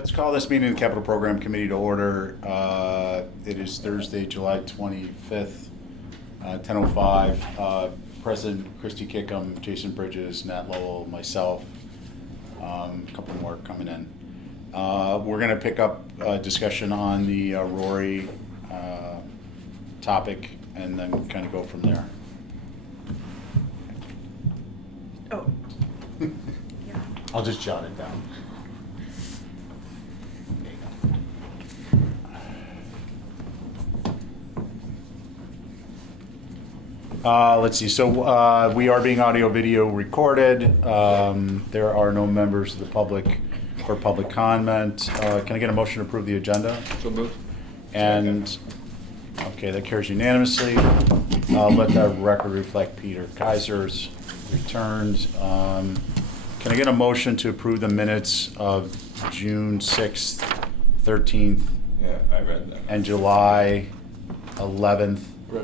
Let's call this meeting of the Capital Program Committee to order. It is Thursday, July 25th, 10:05. President Christy Kickham, Jason Bridges, Nat Lowell, myself, a couple more coming in. We're going to pick up a discussion on the Rory topic and then kind of go from there. Oh. Yeah. I'll just jot it down. Let's see, so we are being audio video recorded. There are no members of the public for public comment. Can I get a motion to approve the agenda? So moved. And, okay, that carries unanimously. Let the record reflect Peter Kaiser's returns. Can I get a motion to approve the minutes of June 6th, 13th, Yeah, I read that. and July 11th,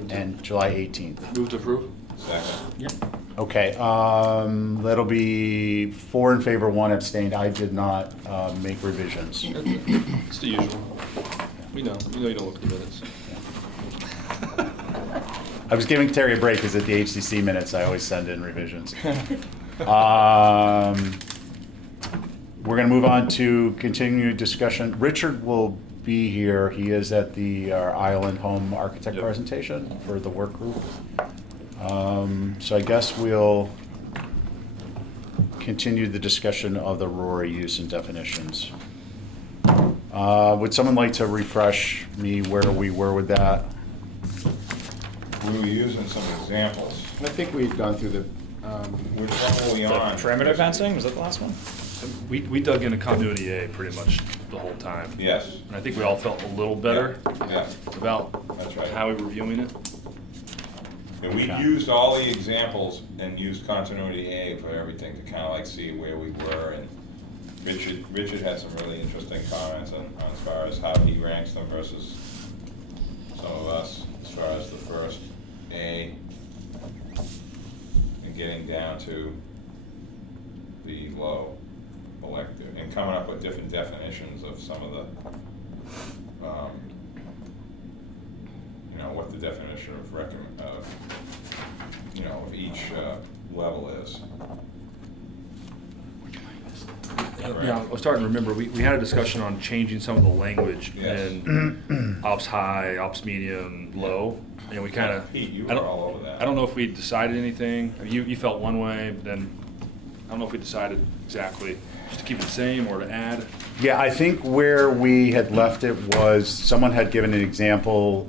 and July 18th? Move to approve? Second. Yep. Okay, that'll be 4 in favor, 1 abstained. I did not make revisions. It's the usual. We know you don't look at the minutes. I was giving Terry a break because at the HCC minutes, I always send in revisions. We're gonna move on to continued discussion. Richard will be here. He is at the Island Home Architect Yep. presentation for the work group. So I guess we'll continue the discussion of the Rory use and definitions. Would someone like to refresh me where we were with that? We were using some examples. I think we've gone through the, Which one were we on? Perimeter fencing, was that the last one? We dug into continuity A pretty much the whole time. Yes. And I think we all felt a little better Yeah, about that's right. how we were viewing it. And we used all the examples and used continuity A for everything to kind of like see where we were. And Richard had some really interesting comments on as far as how he ranks them versus some of us, as far as the first A and getting down to the low elective and coming up with different definitions of some of the, what the definition of of each level is. Yeah, I was starting to remember, we had a discussion on changing some of the language Yes. in ops high, ops medium, low. And we kind of, Pete, you I were all over don't, that. I don't know if we decided anything. I mean, you felt one way, but then I don't know if we decided exactly just to keep it the same or to add. Yeah, I think where we had left it was someone had given an example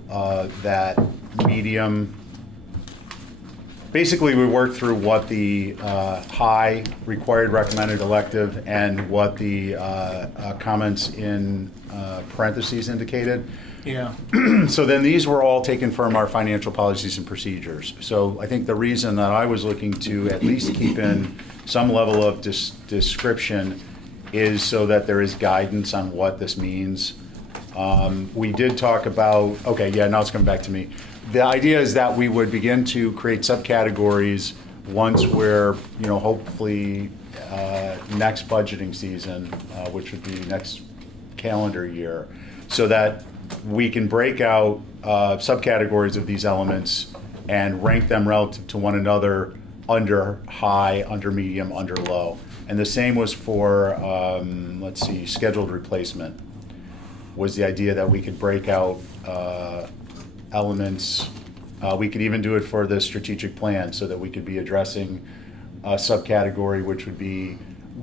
that medium. Basically, we worked through what the high required recommended elective and what the comments in parentheses indicated. yeah. So then these were all taken from our financial policies and procedures. So I think the reason that I was looking to at least keep in some level of description is so that there is guidance on what this means. We did talk about, okay, yeah, now it's coming back to me. The idea is that we would begin to create subcategories once we're, hopefully next budgeting season, which would be next calendar year, so that we can break out subcategories of these elements and rank them relative to one another under high, under medium, under low. And the same was for, scheduled replacement, was the idea that we could break out elements. We could even do it for the strategic plan so that we could be addressing a subcategory, which would be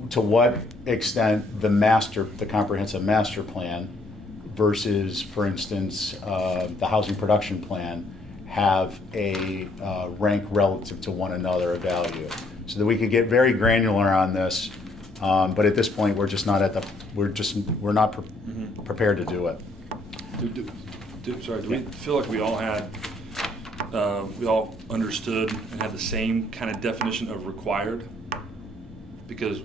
to what extent the comprehensive master plan versus, for instance, the housing production plan have a rank relative to one another, a value, so that we could get very granular on this. But at this point, we're just not we're not prepared to do it. Do we feel like we all had, we all understood and had the same kind of definition of required? Because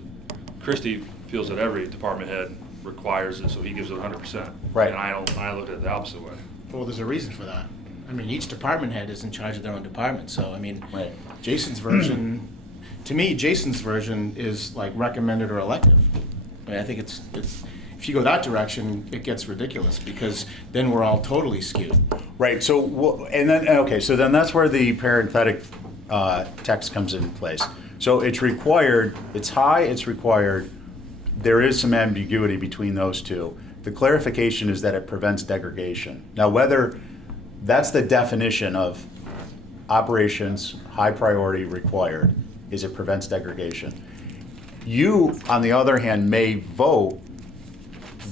Christie feels that every department head requires it, so he gives it 100%. Right. And I look at it the opposite way. Well, there's a reason for that. I mean, each department head is in charge of their own department, so, I mean, Right. Jason's version, to me, Jason's version is like recommended or elective. I mean, I think it's if you go that direction, it gets ridiculous, because then we're all totally skewed. Right, so, and then, okay, so then that's where the parenthetic text comes into place. So it's required, it's high, it's required, there is some ambiguity between those two. The clarification is that it prevents degradation. Now, whether, that's the definition of operations, high priority, required, is it prevents degradation. You, on the other hand, may vote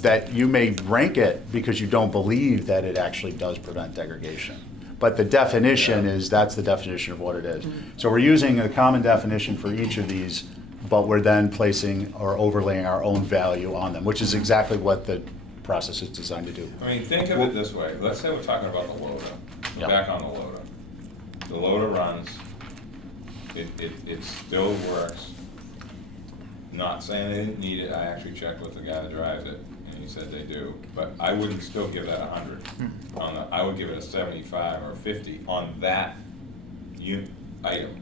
that you may rank it because you don't believe that it actually does prevent degradation. But the definition is, that's the definition of what it is. So we're using a common definition for each of these, but we're then placing or overlaying our own value on them, which is exactly what the process is designed to do. I mean, think of it this way. Let's say we're talking about the loader. We're Yeah. back on the loader. The loader runs. It still works. Not saying they didn't need it. I actually checked with the guy that drives it, and he said they do. But I wouldn't still give that 100. I would give it a 75 or 50 on that item.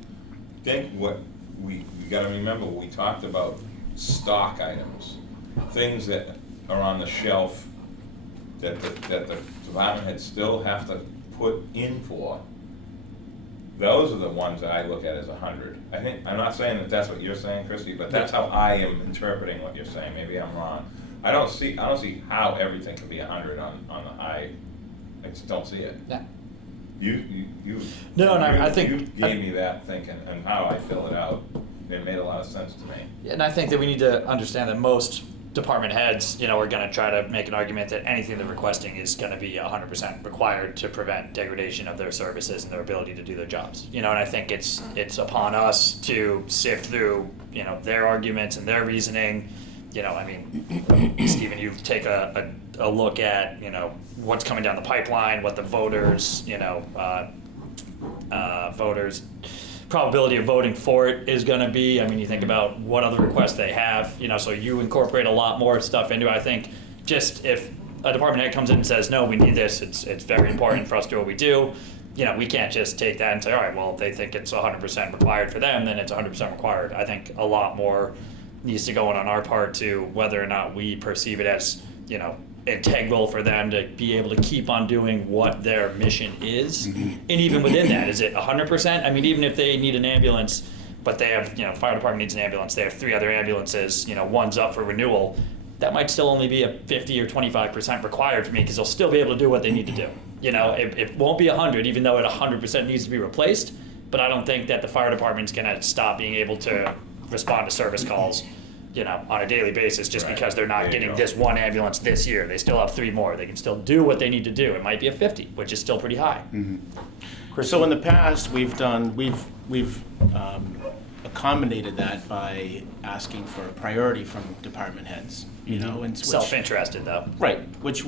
Think what we got to remember. We talked about stock items, things that are on the shelf that the department heads still have to put in for. Those are the ones that I look at as 100. I think, I'm not saying that that's what you're saying, Christie, but that's how I am interpreting what you're saying. Maybe I'm wrong. I don't see how everything can be 100 on the high. I just don't see it. Yeah. You No, and I think- you gave me that thinking, and how I fill it out. It made a lot of sense to me. And I think that we need to understand that most department heads, are going to try to make an argument that anything they're requesting is going to be 100% required to prevent degradation of their services and their ability to do their jobs. And I think it's upon us to sift through, their arguments and their reasoning. Stephen, you take a look at, what's coming down the pipeline, what the voters, voters' probability of voting for it is going to be. I mean, you think about what other requests they have, so you incorporate a lot more stuff into it. I think just if a department head comes in and says, no, we need this, it's very important for us to do what we do, we can't just take that and say, all right, well, if they think it's 100% required for them, then it's 100% required. I think a lot more needs to go on our part to whether or not we perceive it as, integral for them to be able to keep on doing what their mission is. And even within that, is it 100%? I mean, even if they need an ambulance, but they have, fire department needs an ambulance, they have 3 other ambulances, one's up for renewal, that might still only be a 50 or 25% required for me, because they'll still be able to do what they need to do. It won't be 100, even though it 100% needs to be replaced, but I don't think that the fire department's gonna stop being able to respond to service calls on a daily basis just because they're not getting this one ambulance this year. They still have 3 more. They can still do what they need to do. It might be a 50, which is still pretty high. So in the past, we've accommodated that by asking for a priority from department heads, and which, Self-interested, though. right, which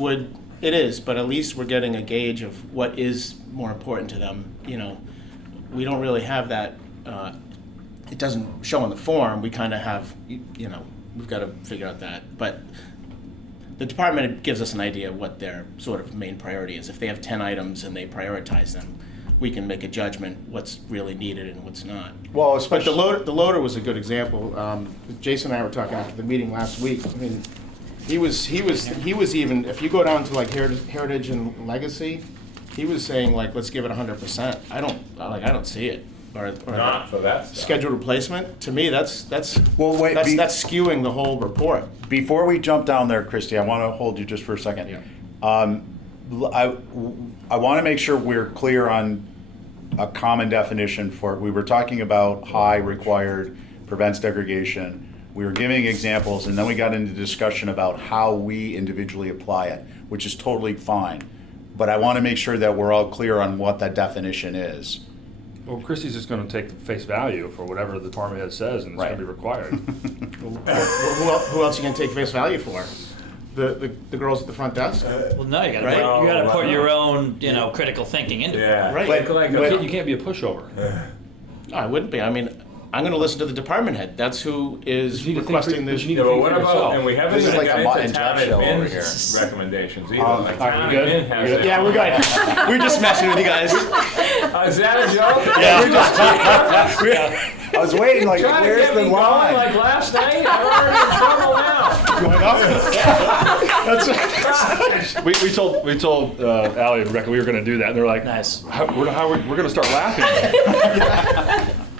it is, but at least we're getting a gauge of what is more important to them. We don't really have that. It doesn't show on the form. We kind of have, we've got to figure out that. But the department gives us an idea of what their sort of main priority is. If they have 10 items and they prioritize them, we can make a judgment what's really needed and what's not. Well, But especially, the loader was a good example. Jason and I were talking after the meeting last week. I mean, he was even, if you go down to like Heritage and Legacy, he was saying like, let's give it 100%. I don't see it. Or Not for that stuff. scheduled replacement. To me, that's Well, wait, that's skewing the whole report. before we jump down there, Christie, I want to hold you just for a second. Yeah. I want to make sure we're clear on a common definition for it. We were talking about high, required, prevents degradation. We were giving examples, and then we got into discussion about how we individually apply it, which is totally fine. But I want to make sure that we're all clear on what that definition is. Well, Christie's just gonna take the face value for whatever the department head says, and it's Right. gonna be required. Who else are you gonna take face value for? The girls at the front desk? Well, no, you got to Right? you got to No, put no. your own, critical thinking into it. Yeah. Right. You can't be a pushover. No, I wouldn't be. I mean, I'm gonna listen to the department head. That's who is But you need to think requesting for- this. but you need Yeah, to but think what for about, yourself. and we haven't This is even like a got Martin into Jeff town show over admin's here. recommendations either. All Like right, town we good? admin has We good? their Yeah, we're own- good. We're just messing with you guys. Is that a joke? Yeah. We're just I was waiting, like, trying to where's get the me going line? like last night. I'm already in trouble now. Going up? We told Ally and Rebecca we were going to do that, and they're like, Nice. we're going to start laughing.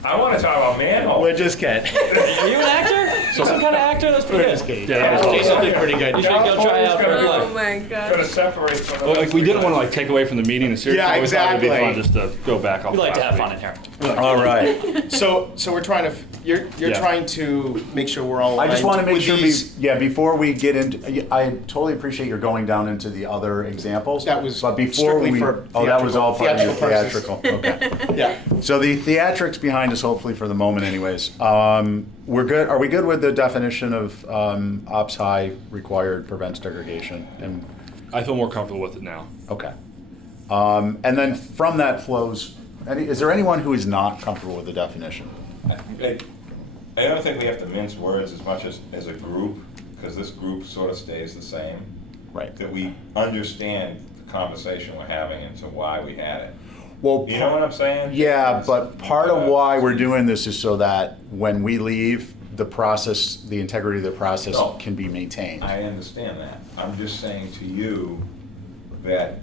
I want to talk about manhole. We're just kidding. Are you an actor? Some kind of actor? That's pretty good. Yeah, that was Jason awesome. did pretty good. You should go try out for a Oh life. my Gonna god. separate from the. Well, like we didn't want to like take away from the meeting and seriously. Yeah, We thought it'd be fun exactly. just to go back off. We like to last have fun week. in here. All right. So we're trying to, you're Yeah. trying to make sure we're all I just want to make with sure, these- before we get into, I totally appreciate your going down into the other examples. That was But before strictly we, for oh, that was all part of your theatrical theatrical, okay. Yeah. So the theatrics behind us, hopefully for the moment anyways. We're good, are we good with the definition of ops high required prevents degradation? And, I feel more comfortable with it now. okay. And then from that flows, is there anyone who is not comfortable with the definition? I don't think we have to mince words as much as a group, because this group sort of stays the same. Right. That we understand the conversation we're having and to why we had it. Well, You know what I'm saying? yeah, but part of why we're doing this is so that when we leave, the process, the integrity of the process No. can be maintained. I understand that. I'm just saying to you that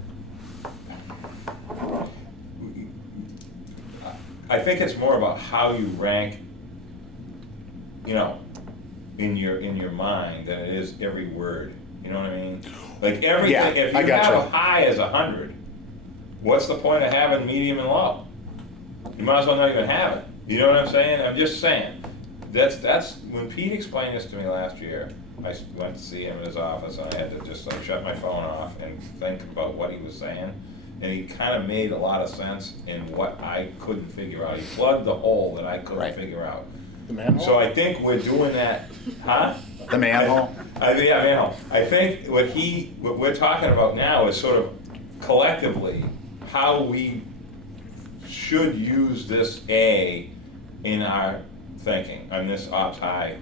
I think it's more about how you rank, you know, in your mind than it is every word. You know what I mean? Like everything, Yeah, if I you gotcha. have a high as 100, what's the point of having medium and low? You might as well not even have it. You know what I'm saying? I'm just saying. That's when Pete explained this to me last year. I went to see him in his office, and I had to just like shut my phone off and think about what he was saying. And he kind of made a lot of sense in what I couldn't figure out. He plugged the hole that I couldn't Right. figure out. The manhole? So I think we're doing that, huh? The manhole? Yeah, manhole. I think what we're talking about now is sort of collectively how we should use this A in our thinking on this ops high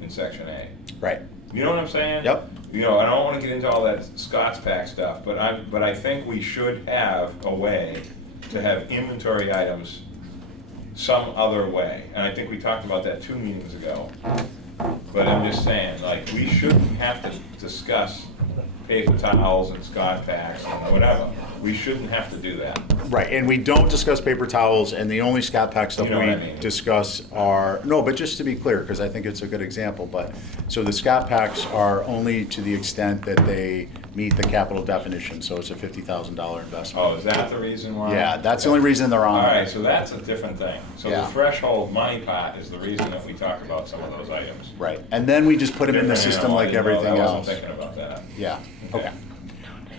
in section A. Right. You know what I'm saying? Yep. You know, I don't want to get into all that Scott's pack stuff, but I think we should have a way to have inventory items some other way. And I think we talked about that 2 meetings ago. But I'm just saying, like, we shouldn't have to discuss paper towels and Scott packs and whatever. We shouldn't have to do that. Right, and we don't discuss paper towels, and the only Scott Pack stuff You know what I we mean. discuss are, no, but just to be clear, because I think it's a good example, but, so the Scott Packs are only to the extent that they meet the capital definition, so it's a $50,000 investment. Oh, is that the reason why? Yeah, that's the only reason they're on All there. right, so that's a different thing. So Yeah. the threshold money pot is the reason that we talk about some of those items. Right, and then we just put them in the Different system animal, like I didn't know. everything I else. wasn't thinking about that. Yeah, okay.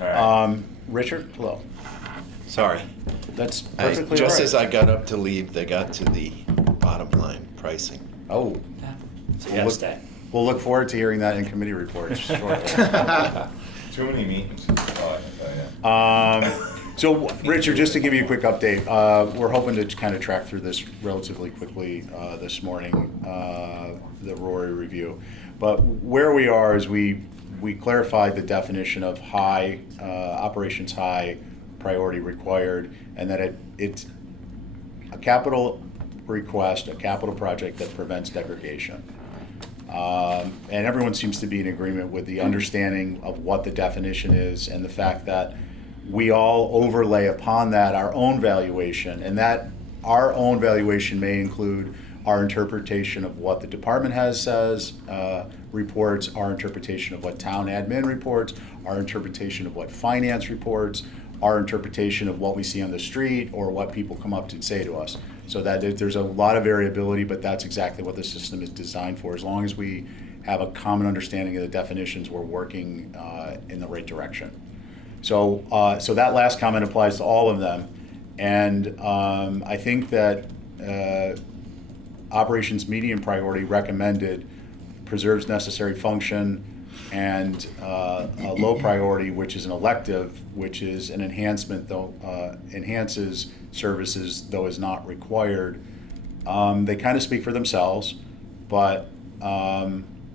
All right. Richard, hello. Sorry. That's I- perfectly all Just as right. I got up to leave, they got to the bottom line pricing. Oh, So you gotta stay. we'll look forward to hearing that in committee reports shortly. Too many meetings, that's all I can tell you. So, Richard, just to give you a quick update, we're hoping to kind of track through this relatively quickly this morning, the Rory review. But where we are is we clarified the definition of high, operations high, priority required, and that it's a capital request, a capital project that prevents degradation. And everyone seems to be in agreement with the understanding of what the definition is and the fact that we all overlay upon that our own valuation, and that our own valuation may include our interpretation of what the department has says, reports, our interpretation of what town admin reports, our interpretation of what finance reports, our interpretation of what we see on the street or what people come up to say to us. So that there's a lot of variability, but that's exactly what the system is designed for. As long as we have a common understanding of the definitions, we're working in the right direction. So, so that last comment applies to all of them. And I think that operations medium priority recommended preserves necessary function, and a low priority, which is an elective, which is an enhancement, though enhances services, though is not required. They kind of speak for themselves, but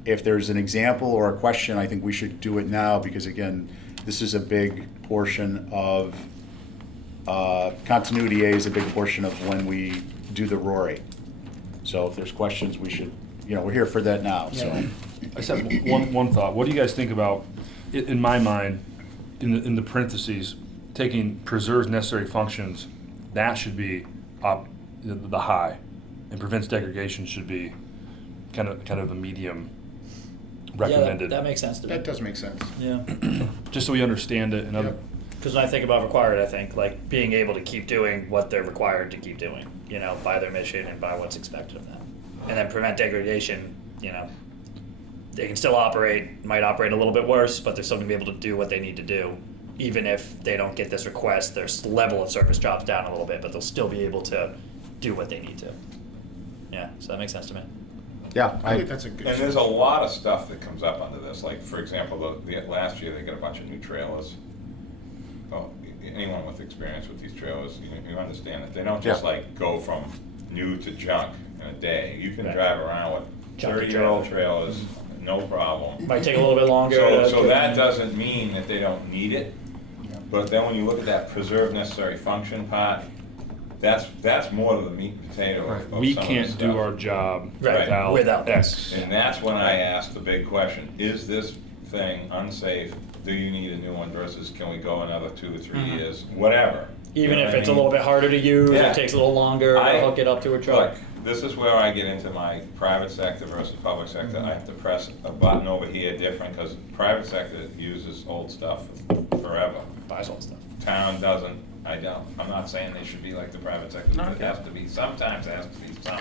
if there's an example or a question, I think we should do it now, because again, this is a big portion of continuity. A is a big portion of when we do the Rory. So if there's questions, we should, we're here for that now. So, I just have one thought. What do you guys think about, in my mind, in the parentheses, taking preserves necessary functions? That should be the high, and prevents degradation should be kind of a medium recommended. Yeah, that makes sense to me. That does make sense. Yeah. Just so we understand it. And other, Because when I think about required, I think like being able to keep doing what they're required to keep doing, you know, by their mission and by what's expected of them. And then prevent degradation, you know, they can still operate, might operate a little bit worse, but they're still gonna be able to do what they need to do. Even if they don't get this request, their level of service drops down a little bit, but they'll still be able to do what they need to. Yeah, so that makes sense to me. Yeah, I think that's a good. And there's a lot of stuff that comes up under this, like, for example, the last year they got a bunch of new trailers. Oh, anyone with experience with these trailers, you understand that they don't just Yeah. like go from new to junk in a day. You can Right. drive around with Junky 30-year-old trailers, no problem. Might take a little bit longer. So that doesn't mean that they don't need it, but then when you look at that preserve necessary function part, that's more of the meat and potato of we some of can't this do stuff. our job Right, without X. And that's when I asked the big question, is this thing unsafe? Do you need a new one versus can we go another 2 or 3 years, whatever. Even You know if what it's I a mean? little bit harder to use, Yeah. it takes a little longer to hook it up to a truck. Look, this is where I get into my private sector versus public sector. I have to press a button over here different, because private sector uses old stuff forever. Buys all stuff. Town doesn't, I don't, I'm not saying they should be like the private sector, but it Okay. has to be, sometimes it has to be some,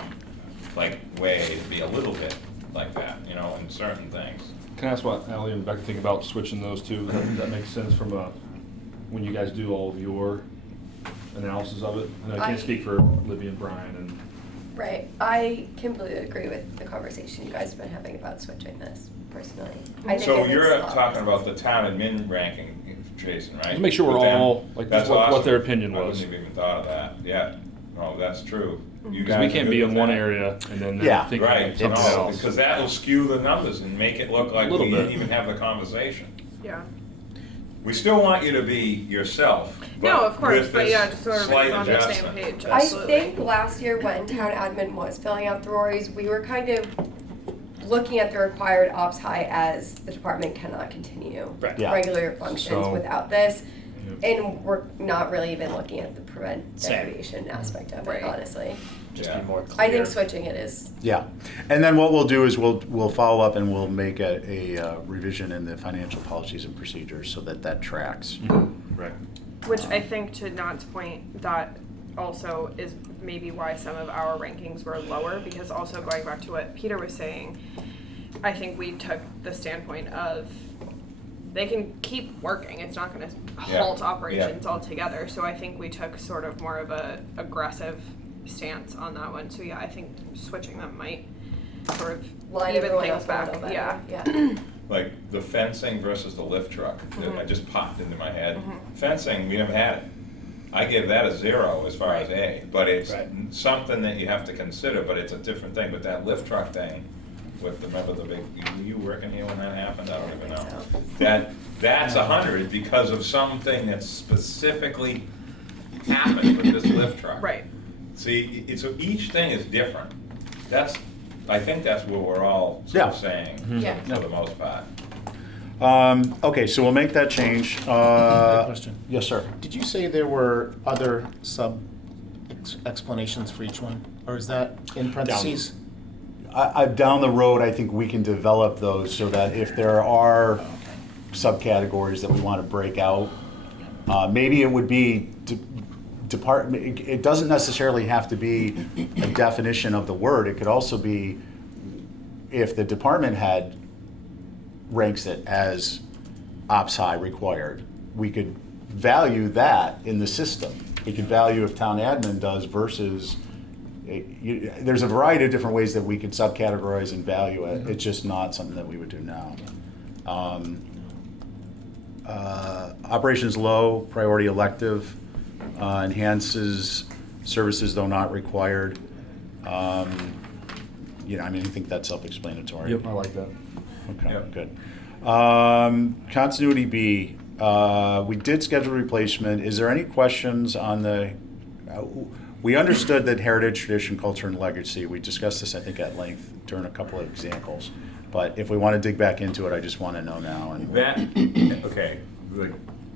like, way to be a little bit like that, you know, in certain things. Can I ask what Ally and Rebecca think about switching those two? That makes sense from when you guys do all of your analysis of it? And I can't speak for Libby and Brian and. Right. I completely agree with the conversation you guys have been having about switching this, personally. I think So it you're makes a lot talking of about sense. the town admin ranking, Jason, right? Just make sure we're With them? all, like, That's what awesome. their opinion I was. wouldn't have even thought of that, yeah. No, that's true. You Because we guys can't are be good in with one that? area and then Yeah. think Right, something no, else. because that will skew the numbers and make it look like Little we bit. didn't even have the conversation. Yeah. We still want you to be yourself, No, but of course, with but this yeah, just so slight everybody's on the same adjustment. page. I Absolutely. think last year when town admin was filling out the ROIs, we were kind of looking at the required ops high as the department cannot continue Right. Yeah. regular functions So- without this. And we're not really even looking at the prevent Same. degradation aspect of Right. it, honestly. Just Yeah. be more clear. I think switching it is, Yeah, and then what we'll do is we'll follow up and we'll make a revision in the financial policies and procedures so that tracks. Right. Which I think, to Nat's point, that also is maybe why some of our rankings were lower, because also going back to what Peter was saying, I think we took the standpoint of they can keep working, it's not gonna halt Yeah. operations altogether, so I think we took sort of more of a aggressive stance on that one, so yeah, I think switching them might sort of line even everyone things up a back, little better. yeah. Yeah. Like the fencing versus the lift truck, that Mhm. I just popped into my head. Mhm. Fencing, we never had it. I give that a 0 as far as A, but it's Right. something that you have to consider, but it's a different thing. But that lift truck thing, remember the big, you working here when that happened? I don't even know. think That's 100 because of something that specifically happened with this lift truck. Right. See, so each thing is different. I think that's what we're all sort Yeah. of saying, Yeah. for the most part. Okay, so we'll make that change. Question. Yes, sir. Did you say there were other explanations for each one? Or is that in parentheses? Down the road, I think we can develop those so that if there are subcategories that we want to break out, maybe it would be department. It doesn't necessarily have to be a definition of the word. It could also be if the department head ranks it as ops high required, we could value that in the system. We could value if town admin does versus. There's a variety of different ways that we could subcategorize and value it. It's just not something that we would do now. Operations low, priority elective, enhances services though not required. I think that's self-explanatory. Yep, I like that. Okay, Yep. good. Continuity B, we did schedule replacement. Is there any questions on we understood that heritage, tradition, culture, and legacy, we discussed this, I think, at length during a couple of examples. But if we want to dig back into it, I just want to know now. And That, okay,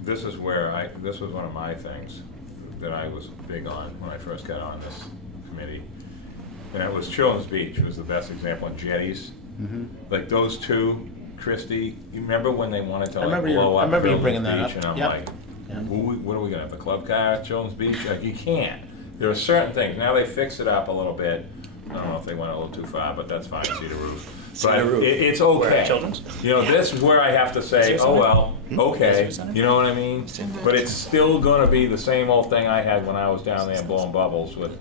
this is where this was one of my things that I was big on when I first got on this committee. And it was Children's Beach was the best example, and jetties. Like those two, Christie, you remember when they wanted to I remember blow up you Children's bringing that Beach? up. And I'm Yep. like, what are we gonna have, the club car at Children's Beach? Like, you can't. There are certain things, now they fix it up a little bit. I don't know if they went a little too far, but that's fine, see the roof. But it's okay. Children's? You know, this is where I have to say, Is there oh, well, okay, Is there you know what I mean? But it's still gonna be the same old thing I had when I was down there blowing bubbles with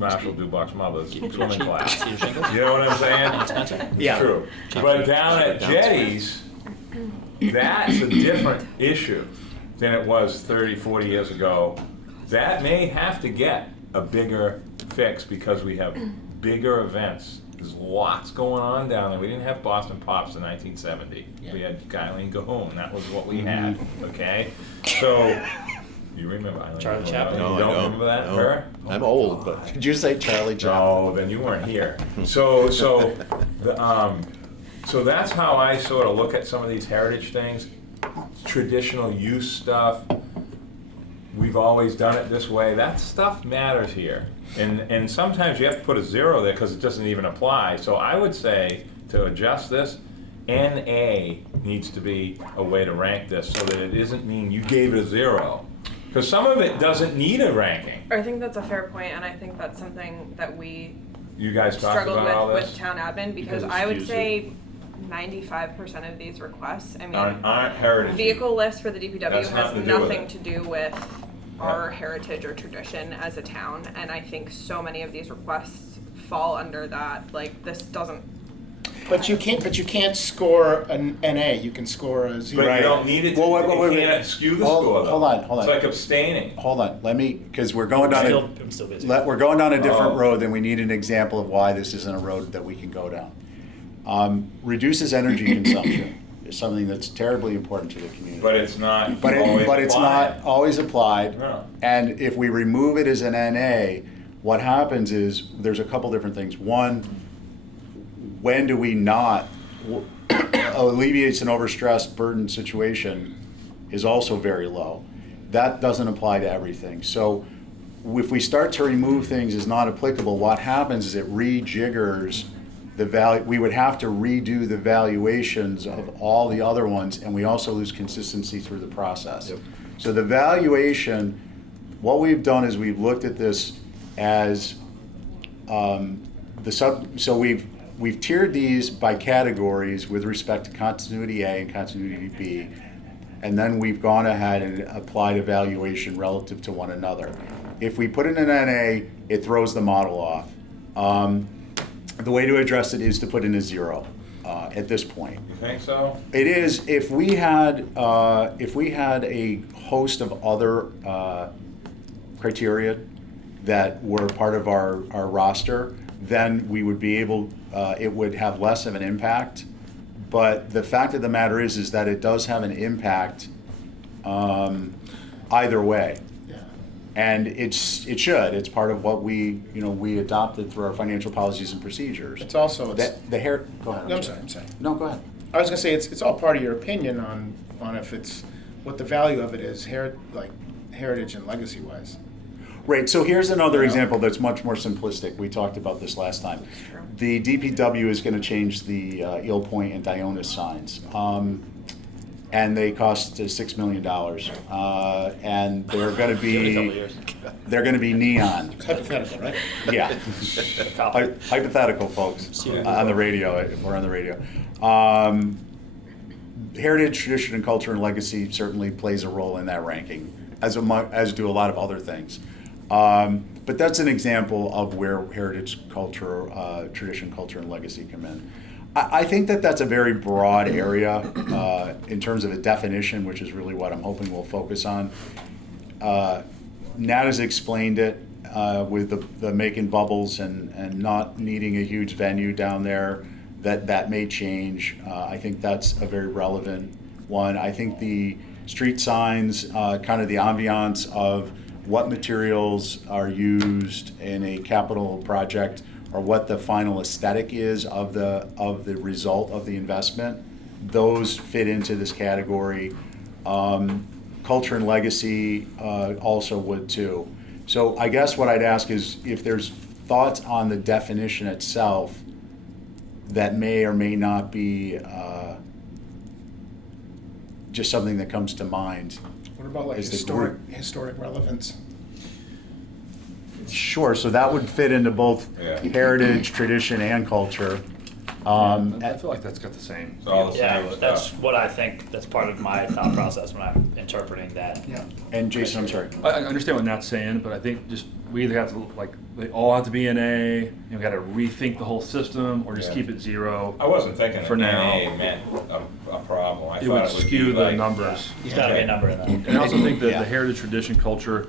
Marshall Dubois Mother's swimming class. You know what I'm saying? Expensive? Yeah. It's true. But down at Jetties, that's a different issue than it was 30, 40 years ago. That may have to get a bigger fix because we have bigger events. There's lots going on down there. We didn't have Boston Pops in 1970. We had Eileen Cahoon. That was what we had, okay? So, you remember Eileen Charlie Cahoon? Chaplin? You No, I don't don't. remember that, No. her? I'm old, but did you say Charlie Chaplin? No, then you weren't here. So that's how I sort of look at some of these heritage things. Traditional use stuff, we've always done it this way. That stuff matters here. And sometimes you have to put a 0 there because it doesn't even apply. So I would say to adjust this, NA needs to be a way to rank this so that it doesn't mean you gave it a 0. Because some of it doesn't need a ranking. I think that's a fair point, and I think that's something that we You guys talked struggled about all with this? town admin, because Because I would it's say 95% of these requests, I mean, Aren't heritage. vehicle lists for the DPW That's has nothing to do with nothing it. to do with our heritage or tradition as a town, and I think so many of these requests fall under that, like, this doesn't, But you can't score an NA. You can score a 0. But you don't need it to, Well, wait, you can't skew the Hold- score though. hold on. It's like abstaining. hold on, let me, because we're going down I'm still busy. we're going down a different Oh. road, and we need an example of why this isn't a road that we can go down. Reduces energy consumption is something that's terribly important to the community. But it's not But always it's applied. not always applied. No. And if we remove it as an NA, what happens is, there's a couple different things. One, when do we not, alleviates an overstressed burden situation is also very low. That doesn't apply to everything. So if we start to remove things as not applicable, what happens is it rejiggers the value. We would have to redo the valuations of all the other ones, and we also lose consistency through the process. So the valuation, what we've done is we've looked at this as so we've tiered these by categories with respect to continuity A and continuity B, and then we've gone ahead and applied a valuation relative to one another. If we put in an NA, it throws the model off. The way to address it is to put in a 0 at this point. You think so? It is, if we had a host of other criteria that were part of our roster, then we would be able, it would have less of an impact. But the fact of the matter is that it does have an impact either way. And it should. It's part of what we adopted through our financial policies and procedures. It's also Go ahead. No, I'm sorry. No, go ahead. I was gonna say it's all part of your opinion on if it's what the value of it is, heritage and legacy wise. Right, so here's another example that's much more simplistic. We talked about this last time. The DPW is going to change the Eel Point and Dionis signs. And they cost $6 million. And they're going to be neon. It's hypothetical, right? Yeah. Hypothetical, folks, on the radio, if we're on the radio. Heritage, tradition, and culture and legacy certainly plays a role in that ranking, as do a lot of other things. But that's an example of where heritage, culture, tradition, culture, and legacy come in. I think that's a very broad area in terms of a definition, which is really what I'm hoping we'll focus on. Nat has explained it with the making bubbles and not needing a huge venue down there. That may change. I think that's a very relevant one. I think the street signs, kind of the ambiance of what materials are used in a capital project or what the final aesthetic is of the result of the investment, those fit into this category. Culture and legacy also would too. So I guess what I'd ask is if there's thoughts on the definition itself that may or may not be just something that comes to mind. What about like Is the group- historic relevance? Sure, so that would fit into both Yeah. heritage, tradition, and culture. I feel like that's got the same. It's all the Yeah, same that's stuff. what I think, that's part of my thought process when I'm interpreting that. Yeah. And Jason, I'm sorry. I understand what Nat's saying, but I think just we either have to, like, they all have to be NA, we got to rethink the whole system, or just Yeah. keep it 0. I wasn't thinking For that now. NA meant a problem. I It thought would it would skew be the like, numbers. There's gotta be a number in that. And I also think that Yeah. the heritage, tradition, culture,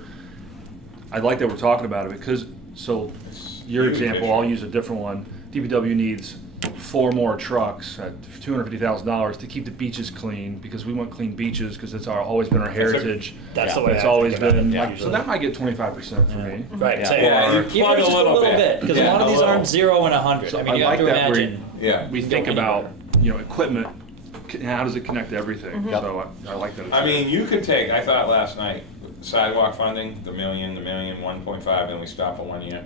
I like that we're talking about it because, so your Huge example, issue. I'll use a different one. DPW needs 4 more trucks at $250,000 to keep the beaches clean because we want clean beaches because it's always been our heritage. That's the way It's I always think about been, it, like, so usually. that might get 25% for me. Right, Yeah. so Yeah, you even plug a just little bit. because Yeah, a lot of a these little. aren't 0 and 100. So I mean, you I have to like that imagine. Yeah. we think go about, anywhere. equipment, how does it connect to everything? Yep. So I like that. I mean, you could take, I thought last night, sidewalk funding, the million, 1.5, and we stopped for 1 year.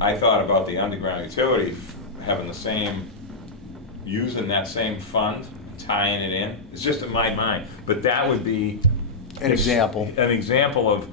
I thought about the underground utility having the same, using that same fund, tying it in. It's just in my mind, but that would be. An example. An example of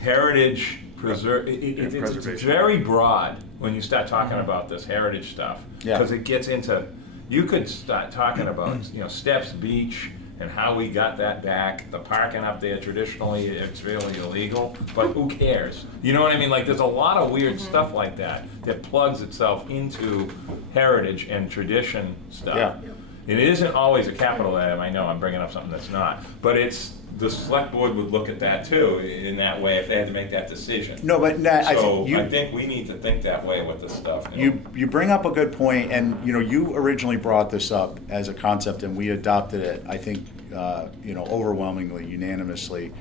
heritage preserve, it's preservation. very broad when you start talking about this heritage stuff. Yeah. Because it gets into, you could start talking about, Steps Beach and how we got that back. The parking up there, traditionally, it's really illegal, but who cares? You know what I mean? Like, there's a lot of weird stuff like that that plugs itself into heritage and tradition stuff. Yeah. It isn't always a capital item, I know, I'm bringing up something that's not, but it's, the select board would look at that too, in that way, if they had to make that decision. No, but Nat, I So, think you. I think we need to think that way with this stuff. You bring up a good point, and you originally brought this up as a concept, and we adopted it. I think overwhelmingly, unanimously,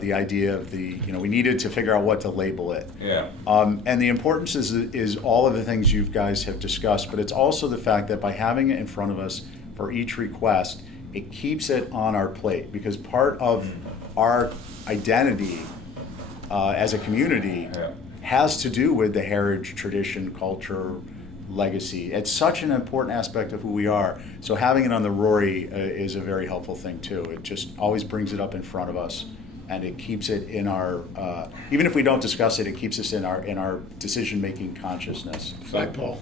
the idea of we needed to figure out what to label it. Yeah. And the importance is all of the things you guys have discussed, but it's also the fact that by having it in front of us for each request, it keeps it on our plate, because part of our identity as a community Yeah. has to do with the heritage, tradition, culture, legacy. It's such an important aspect of who we are. So having it on the Rory is a very helpful thing too. It just always brings it up in front of us, and it keeps it in our, even if we don't discuss it, it keeps us in our decision-making consciousness. Flagpole.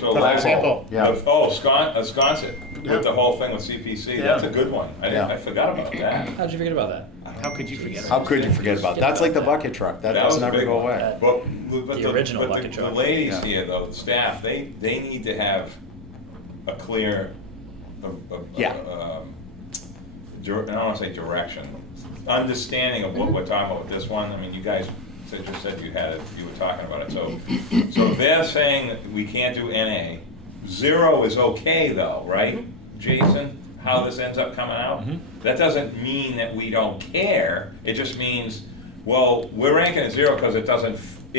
So example. Yeah. Wisconsin, with the whole thing with CPC, that's a good one. Yeah. I forgot about that. How'd you forget about that? How could you forget? How could you forget about it? That's like the bucket truck. That That was doesn't a ever big go one. away. But The original but bucket the truck. ladies Yeah. here, though, the staff, they need to have a clear, Yeah. I don't wanna say direction, understanding of what we're talking about with this one. I mean, you guys just said you were talking about it, so if they're saying that we can't do NA, 0 is okay though, right, Jason? How this ends up coming out? That doesn't mean that we don't care, it just means, well, we're ranking at 0 because it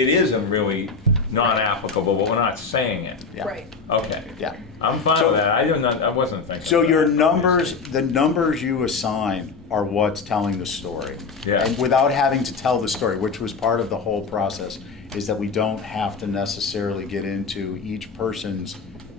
isn't really non-applicable, but we're not saying it. Yeah. Right. Okay. Yeah. I'm fine So- with that, I wasn't thinking. So of your that. numbers, the numbers you assign are what's telling the story. Yeah. And without having to tell the story, which was part of the whole process, is that we don't have to necessarily get into each person's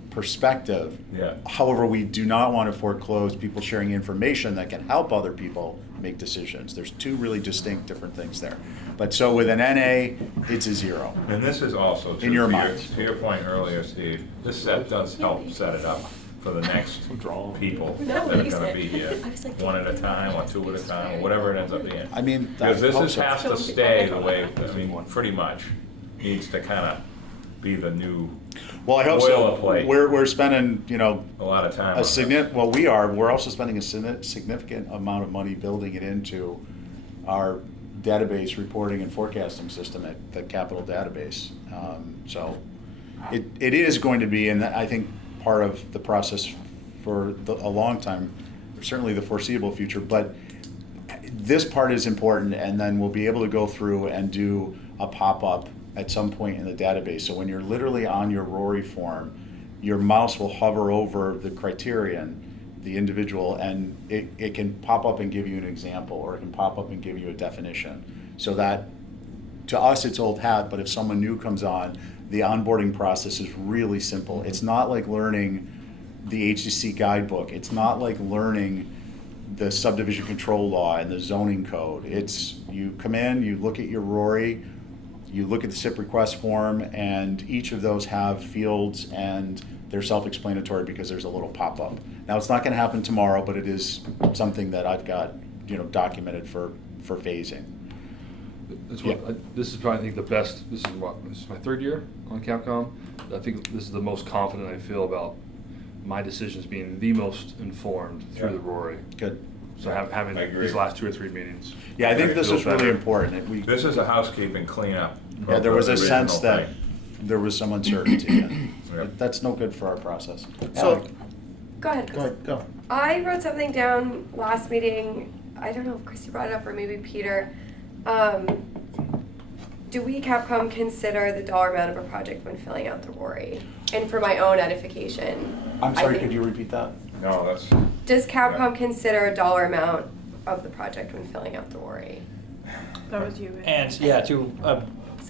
perspective. Yeah. However, we do not want to foreclose people sharing information that can help other people make decisions. There's two really distinct different things there. But so with an NA, it's a 0. And this is also, In your to mind. your point earlier, Steve, this does help set it up for the next people that are gonna be here, one at a time, or 2 at a time, or whatever it ends up being. I mean, Because this hope is, so. has to stay the way, pretty much, needs to kinda be the new, Well, I hope so. boilerplate. We're spending, a lot of time on this. we're also spending a significant amount of money building it into our database reporting and forecasting system at the capital database. So it is going to be, and I think part of the process for a long time, certainly the foreseeable future, but this part is important, and then we'll be able to go through and do a pop-up at some point in the database. So when you're literally on your Rory form, your mouse will hover over the criterion, the individual, and it can pop up and give you an example, or it can pop up and give you a definition. So that, to us, it's old hat, but if someone new comes on, the onboarding process is really simple. It's not like learning the HDC guidebook. It's not like learning the subdivision control law and the zoning code. It's, you come in, you look at your Rory, you look at the SIP request form, and each of those have fields, and they're self-explanatory because there's a little pop-up. Now, it's not gonna happen tomorrow, but it is something that I've got, documented for phasing. That's what, Yeah. this is probably, I think, the best, this is my third year on Capcom. I think this is the most confident I feel about my decisions being the most informed through Yeah. the Rory. Good. So having I agree. these last 2 or 3 meetings. Yeah, I think this Feel is really better. important. This is a housekeeping cleanup. Yeah, of there was the a sense original that thing. there was some uncertainty, and Yep. that's no good for our process. So- Go ahead, Go Chris. ahead, go. I wrote something down last meeting. I don't know if Christy brought it up or maybe Peter. Do we, Capcom, consider the dollar amount of a project when filling out the Rory? And for my own edification, I'm I sorry, think- could you repeat that? No, that's, Does Capcom consider a dollar amount of the project when filling out the Rory? That was you. And yeah, to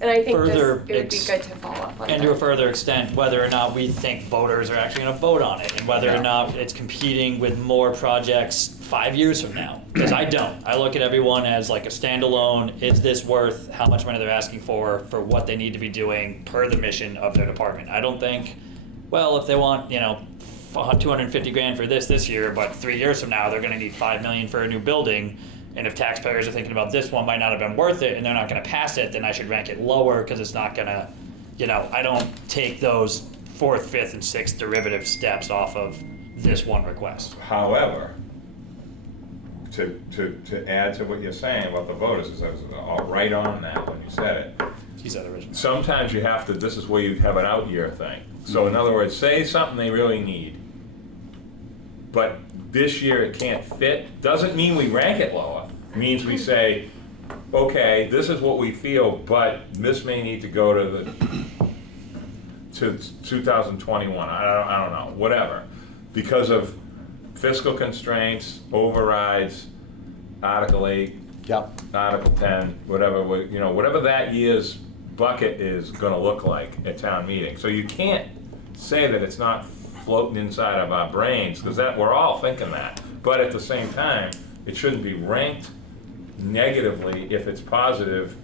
And I think Further it would be ex- good to follow up on that. and to a further extent, whether or not we think voters are actually going to vote on it, and whether Yeah. or not it's competing with more projects 5 years from now. Because I don't. I look at everyone as like a standalone. Is this worth how much money they're asking for what they need to be doing per the mission of their department? I don't think, well, if they want, 250 grand for this year, but 3 years from now they're going to need 5 million for a new building. And if taxpayers are thinking about this one might not have been worth it and they're not going to pass it, then I should rank it lower because it's not going to, I don't take those 4th, 5th, and 6th derivative steps off of this one request. however, to add to what you're saying about the voters, is I was all right on that when you said it. He said originally. Sometimes you have to, this is where you have an out year thing. So in other words, say something they really need, but this year it can't fit, doesn't mean we rank it lower. It means we say, okay, this is what we feel, but this may need to go to 2021, I don't know, whatever. Because of fiscal constraints, overrides, Article 8, Yep. Article 10, whatever, whatever that year's bucket is gonna look like at town meeting. So you can't say that it's not floating inside of our brains, because we're all thinking that. But at the same time, it shouldn't be ranked negatively if it's positive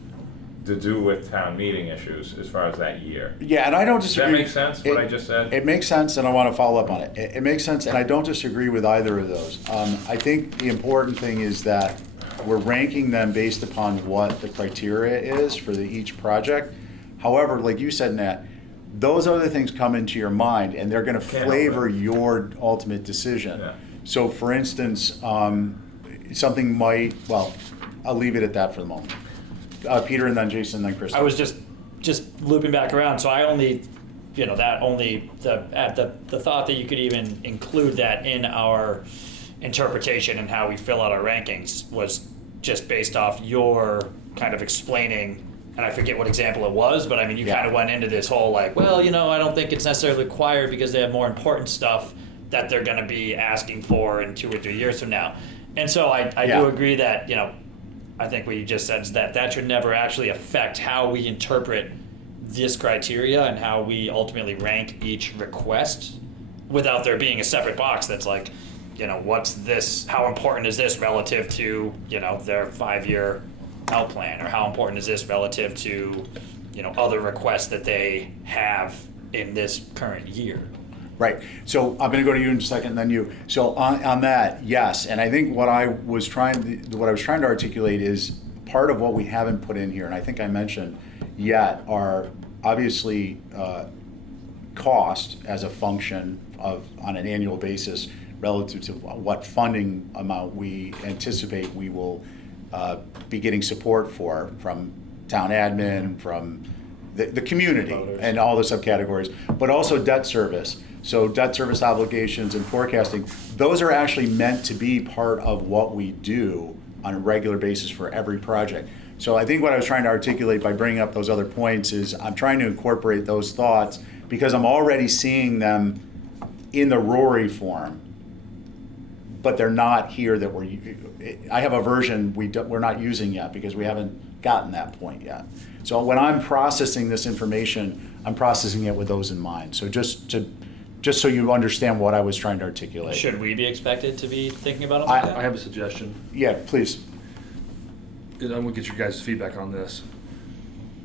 to do with town meeting issues as far as that year. Yeah, and I don't Does that disagree. make sense, what I just said? It makes sense, and I want to follow up on it. It makes sense, and I don't disagree with either of those. I think the important thing is that we're ranking them based upon what the criteria is for each project. However, like you said, Nat, those other things come into your mind, and they're going to Can't help flavor it. your ultimate decision. Yeah. So, for instance, something might, well, I'll leave it at that for the moment. Peter, and then Jason, and then Chris. I was just looping back around. So I only, the thought that you could even include that in our interpretation and how we fill out our rankings was just based off your kind of explaining. And I forget what example it was, but I mean, you Yeah. kind of went into this whole like, well, I don't think it's necessarily required because they have more important stuff that they're going to be asking for in 2 or 3 years from now. And so I Yeah. do agree that, I think what you just said is that should never actually affect how we interpret this criteria and how we ultimately rank each request without there being a separate box that's like, what's this, how important is this relative to, their 5-year out plan, or how important is this relative to, other requests that they have in this current year. Right. So I'm going to go to you in a second, and then you. So on that, yes. And I think what I was trying to articulate is part of what we haven't put in here, and I think I mentioned yet, are obviously cost as a function of on an annual basis relative to what funding amount we anticipate we will be getting support for from town admin, from the community, Voters. and all the subcategories, but also debt service. So debt service obligations and forecasting, those are actually meant to be part of what we do on a regular basis for every project. So I think what I was trying to articulate by bringing up those other points is I'm trying to incorporate those thoughts because I'm already seeing them in the Rory form, but they're not here that I have a version we're not using yet because we haven't gotten that point yet. So when I'm processing this information, I'm processing it with those in mind. So just so you understand what I was trying to articulate. Should we be expected to be thinking about it I- like that? I have a suggestion. Yeah, please. And I'm gonna get your guys' feedback on this.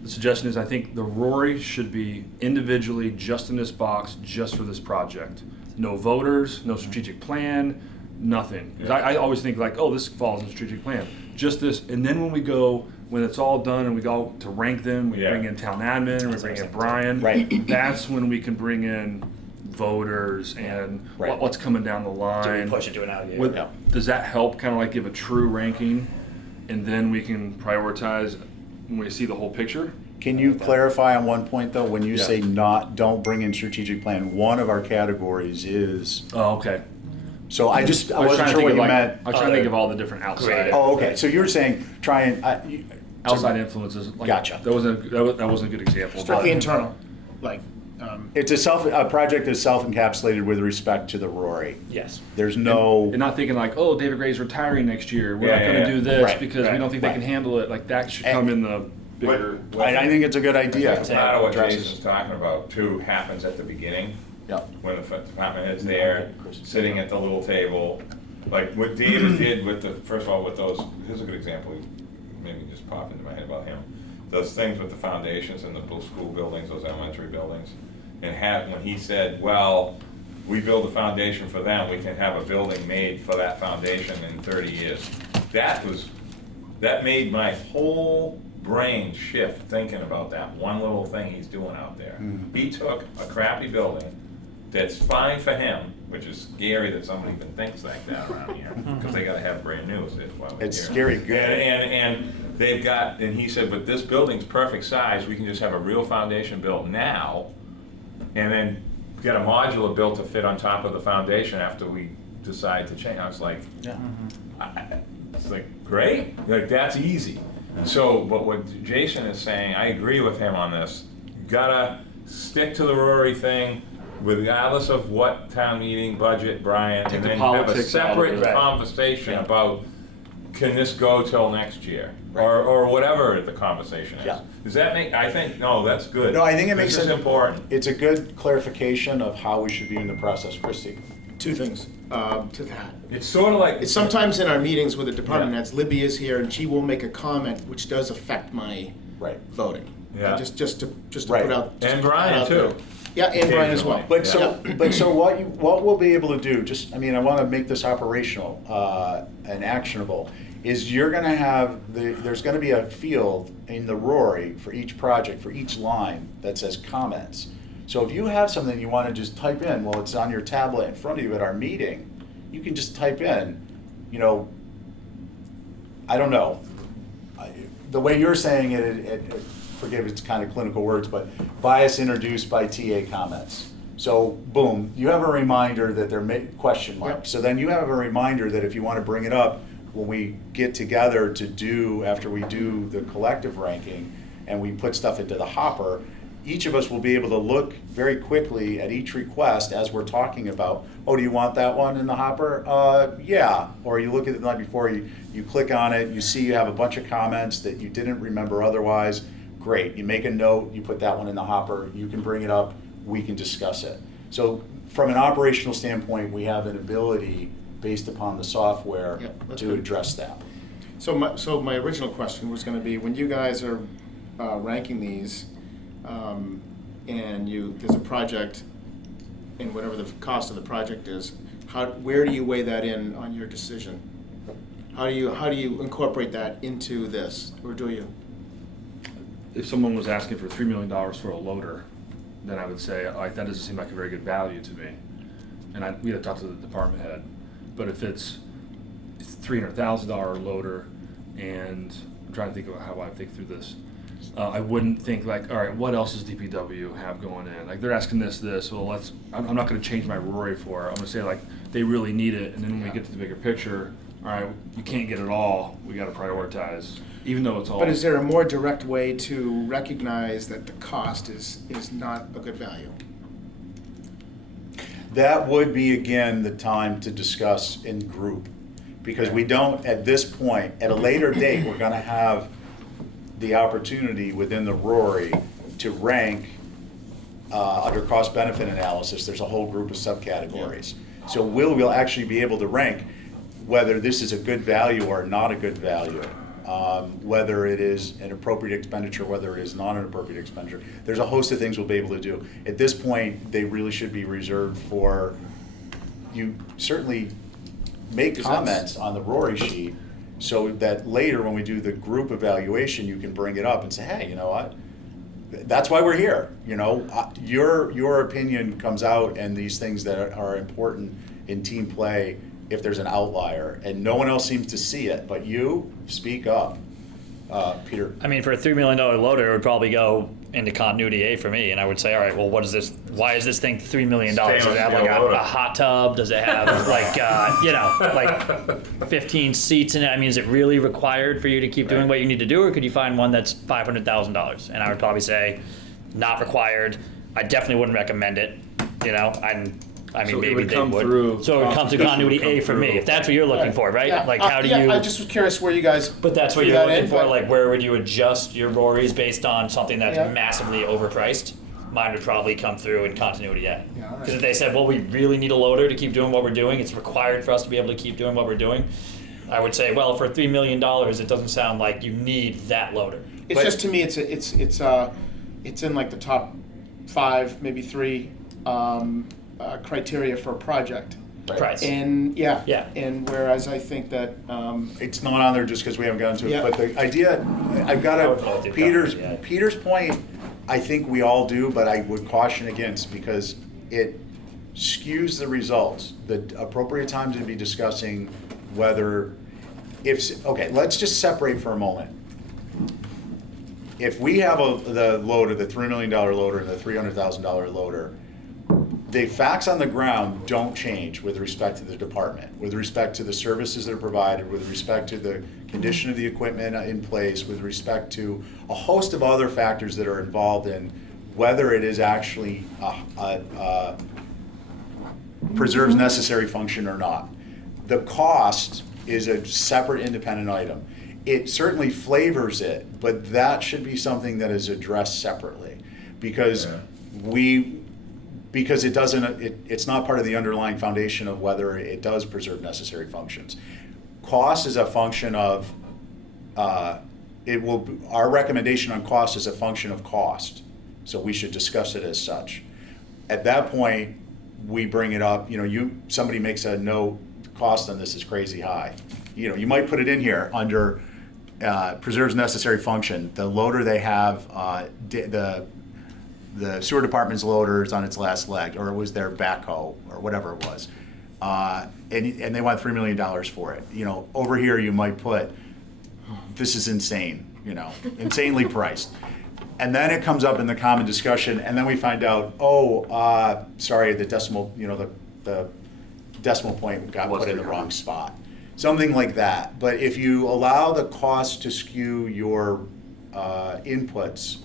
The suggestion is I think the Rory should be individually just in this box, just for this project. No voters, no strategic plan, nothing. 'Cause I always think like, oh, this falls in strategic plan. Just this, and then when it's all done and we go to rank them, we Yeah. bring in town admin, and we bring in Brian. Right. That's when we can bring in voters and Right. what's coming down the line. Do we push it to an alligator? Would- Yeah. Does that help kind of like give a true ranking, and then we can prioritize when we see the whole picture? Can you clarify on one point though, when you Yeah. say don't bring in strategic plan, one of our categories is, Oh, okay. so I wasn't trying to sure think what of, you like- meant. I was trying to think of all the different outside Oh, okay, so you were saying try and, outside influences. Like, Gotcha. That wasn't a good example. Strictly but- internal, like, it's a project that's self-encapsulated with respect to the Rory. Yes. There's no, And not thinking like, oh, David Gray's retiring next year. We're Yeah, not going to yeah, do yeah. this Right, because we right, don't think they right. can handle it. Like that should And- come in the bigger. I think it's a good idea. Part of what Addresses- Jason's talking about too happens at the beginning, Yeah. when the department head's there, sitting at the little table. Like what David did with first of all, with those, here's a good example, maybe just popped into my head about him. Those things with the foundations and the school buildings, those elementary buildings. And when he said, well, we build a foundation for them, we can have a building made for that foundation in 30 years. That made my whole brain shift thinking about that one little thing he's doing out there. He took a crappy building that's fine for him, which is scary that somebody even thinks like that around here, because they gotta have brand new, so that's why we're It's here. scary good. And they've got, and he said, but this building's perfect size, we can just have a real foundation built now, and then get a modular built to fit on top of the foundation after we decide to change. I was like, it's like, great, like that's easy. So, but what Jason is saying, I agree with him on this. You gotta stick to the Rory thing, regardless of what town meeting budget, Brian, Take and the then have a politics out of separate it. conversation Yeah. about, can this go till next year? Or whatever the conversation is. Yeah. Does that make, I think, no, that's good. No, I think it makes This is sense. important. It's a good clarification of how we should be in the process. Christie? two things to that. It's sort of like. It's sometimes in our meetings with the department Yeah. heads, Libby is here and she will make a comment which does affect my Right. voting. Yeah. Just to Right. put out. just And to put Brian, out too. there. Yeah, and Brian as well. But so what we'll be able to do, just, I mean, I want to make this operational and actionable, is you're going to have, there's going to be a field in the Rory for each project, for each line that says comments. So if you have something you want to just type in, well, it's on your tablet in front of you at our meeting, you can just type in, I don't know. The way you're saying it, forgive it's kind of clinical words, but bias introduced by TA comments. So boom, you have a reminder that they're question mark. Yep. So then you have a reminder that if you want to bring it up when we get together after we do the collective ranking and we put stuff into the hopper, each of us will be able to look very quickly at each request as we're talking about, oh, do you want that one in the hopper? Yeah. Or you look at it the night before, you click on it, you see you have a bunch of comments that you didn't remember otherwise. Great. You make a note, you put that one in the hopper, you can bring it up, we can discuss it. So from an operational standpoint, we have an ability based upon the software Yep, that's to good. address that. So my original question was gonna be, when you guys are ranking these, and there's a project, and whatever the cost of the project is, where do you weigh that in on your decision? How do you incorporate that into this, or do you? If someone was asking for $3 million for a loader, then I would say, that doesn't seem like a very good value to me. And we had to talk to the department head. But if it's $300,000 loader, and I'm trying to think about how I think through this, I wouldn't think like, all right, what else does DPW have going in? Like they're asking this, well, I'm not going to change my Rory for it. I'm going to say like, they really need it, and then when we get to the bigger picture, all right, you can't get it all, we gotta prioritize, even though it's all. But is there a more direct way to recognize that the cost is not a good value? That would be, again, the time to discuss in group. Because we don't, at this point, at a later date, we're gonna have the opportunity within the Rory to rank under cost-benefit analysis. There's a whole group of subcategories. So we'll actually be able to rank whether this is a good value or not a good value, whether it is an appropriate expenditure, whether it is not an appropriate expenditure. There's a host of things we'll be able to do. At this point, they really should be reserved for, you certainly make comments on the Rory sheet so that later when we do the group evaluation, you can bring it up and say, hey, you know what? That's why we're here. You know, your opinion comes out, and these things that are important in team play, if there's an outlier, and no one else seems to see it, but you speak up, Peter. I mean, for a $3 million loader, it would probably go into continuity A for me, and I would say, all right, well, what is this? Why is this thing $3 million? Does it have like a hot tub? Does it have like like 15 seats in it? I mean, is it really required for you to keep doing what you need to do, or could you find one that's $500,000? And I would probably say, not required. I definitely wouldn't recommend it. You know, I mean, So it maybe would they come would. through- So it would come to continuity A for me, if that's what you're looking for, right? Yeah, Like, how do yeah, you? I just was curious where you guys. But that's what threw you're that looking in, for, but- like where would you adjust your Rorys based on something that's Yeah. massively overpriced? Mine would probably come through in continuity A. Yeah, all right. Because if they said, well, we really need a loader to keep doing what we're doing, it's required for us to be able to keep doing what we're doing, I would say, well, for $3 million, it doesn't sound like you need that loader. It's just, to me, it's in like the top 5, maybe 3 criteria for a project. Price. And yeah. Yeah. And whereas I think that It's not on there just because we haven't gotten to it, Yeah. but the idea, I've I would got vote to, to Peter's, copy, yeah. Peter's point, I think we all do, but I would caution against because it skews the results. The appropriate time to be discussing whether, okay, let's just separate for a moment. If we have the loader, the $3 million loader and the $300,000 loader, the facts on the ground don't change with respect to the department, with respect to the services that are provided, with respect to the condition of the equipment in place, with respect to a host of other factors that are involved in whether it is actually preserves necessary function or not. The cost is a separate independent item. It certainly flavors it, but that should be something that is addressed separately because because it doesn't, it's not part of the underlying foundation of whether it does preserve necessary functions. Cost is a function of, our recommendation on cost is a function of cost. So we should discuss it as such. At that point, we bring it up, somebody makes a note, cost on this is crazy high. You might put it in here under preserves necessary function. The loader they have, the sewer department's loader is on its last leg, or it was their backhoe, or whatever it was. And they want $3 million for it. Over here you might put, this is insane, insanely priced. And then it comes up in the common discussion, and then we find out, sorry, the decimal, the decimal point got put in the wrong spot. Something like that. But if you allow the cost to skew your inputs,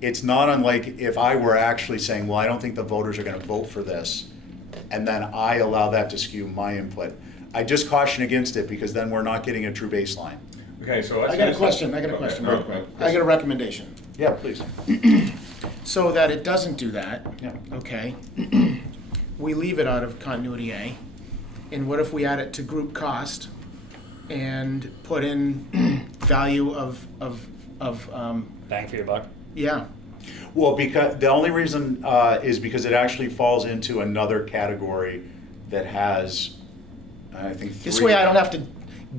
it's not unlike if I were actually saying, well, I don't think the voters are going to vote for this, and then I allow that to skew my input. I just caution against it because then we're not getting a true baseline. Okay, so let's. I got a question real quick. I got a recommendation. Yeah, please. So that it doesn't do that, Yeah. okay, we leave it out of continuity A. And what if we add it to group cost and put in value of Bang for your buck. yeah. Well, because the only reason is because it actually falls into another category that has, I think, 3. This way I don't have to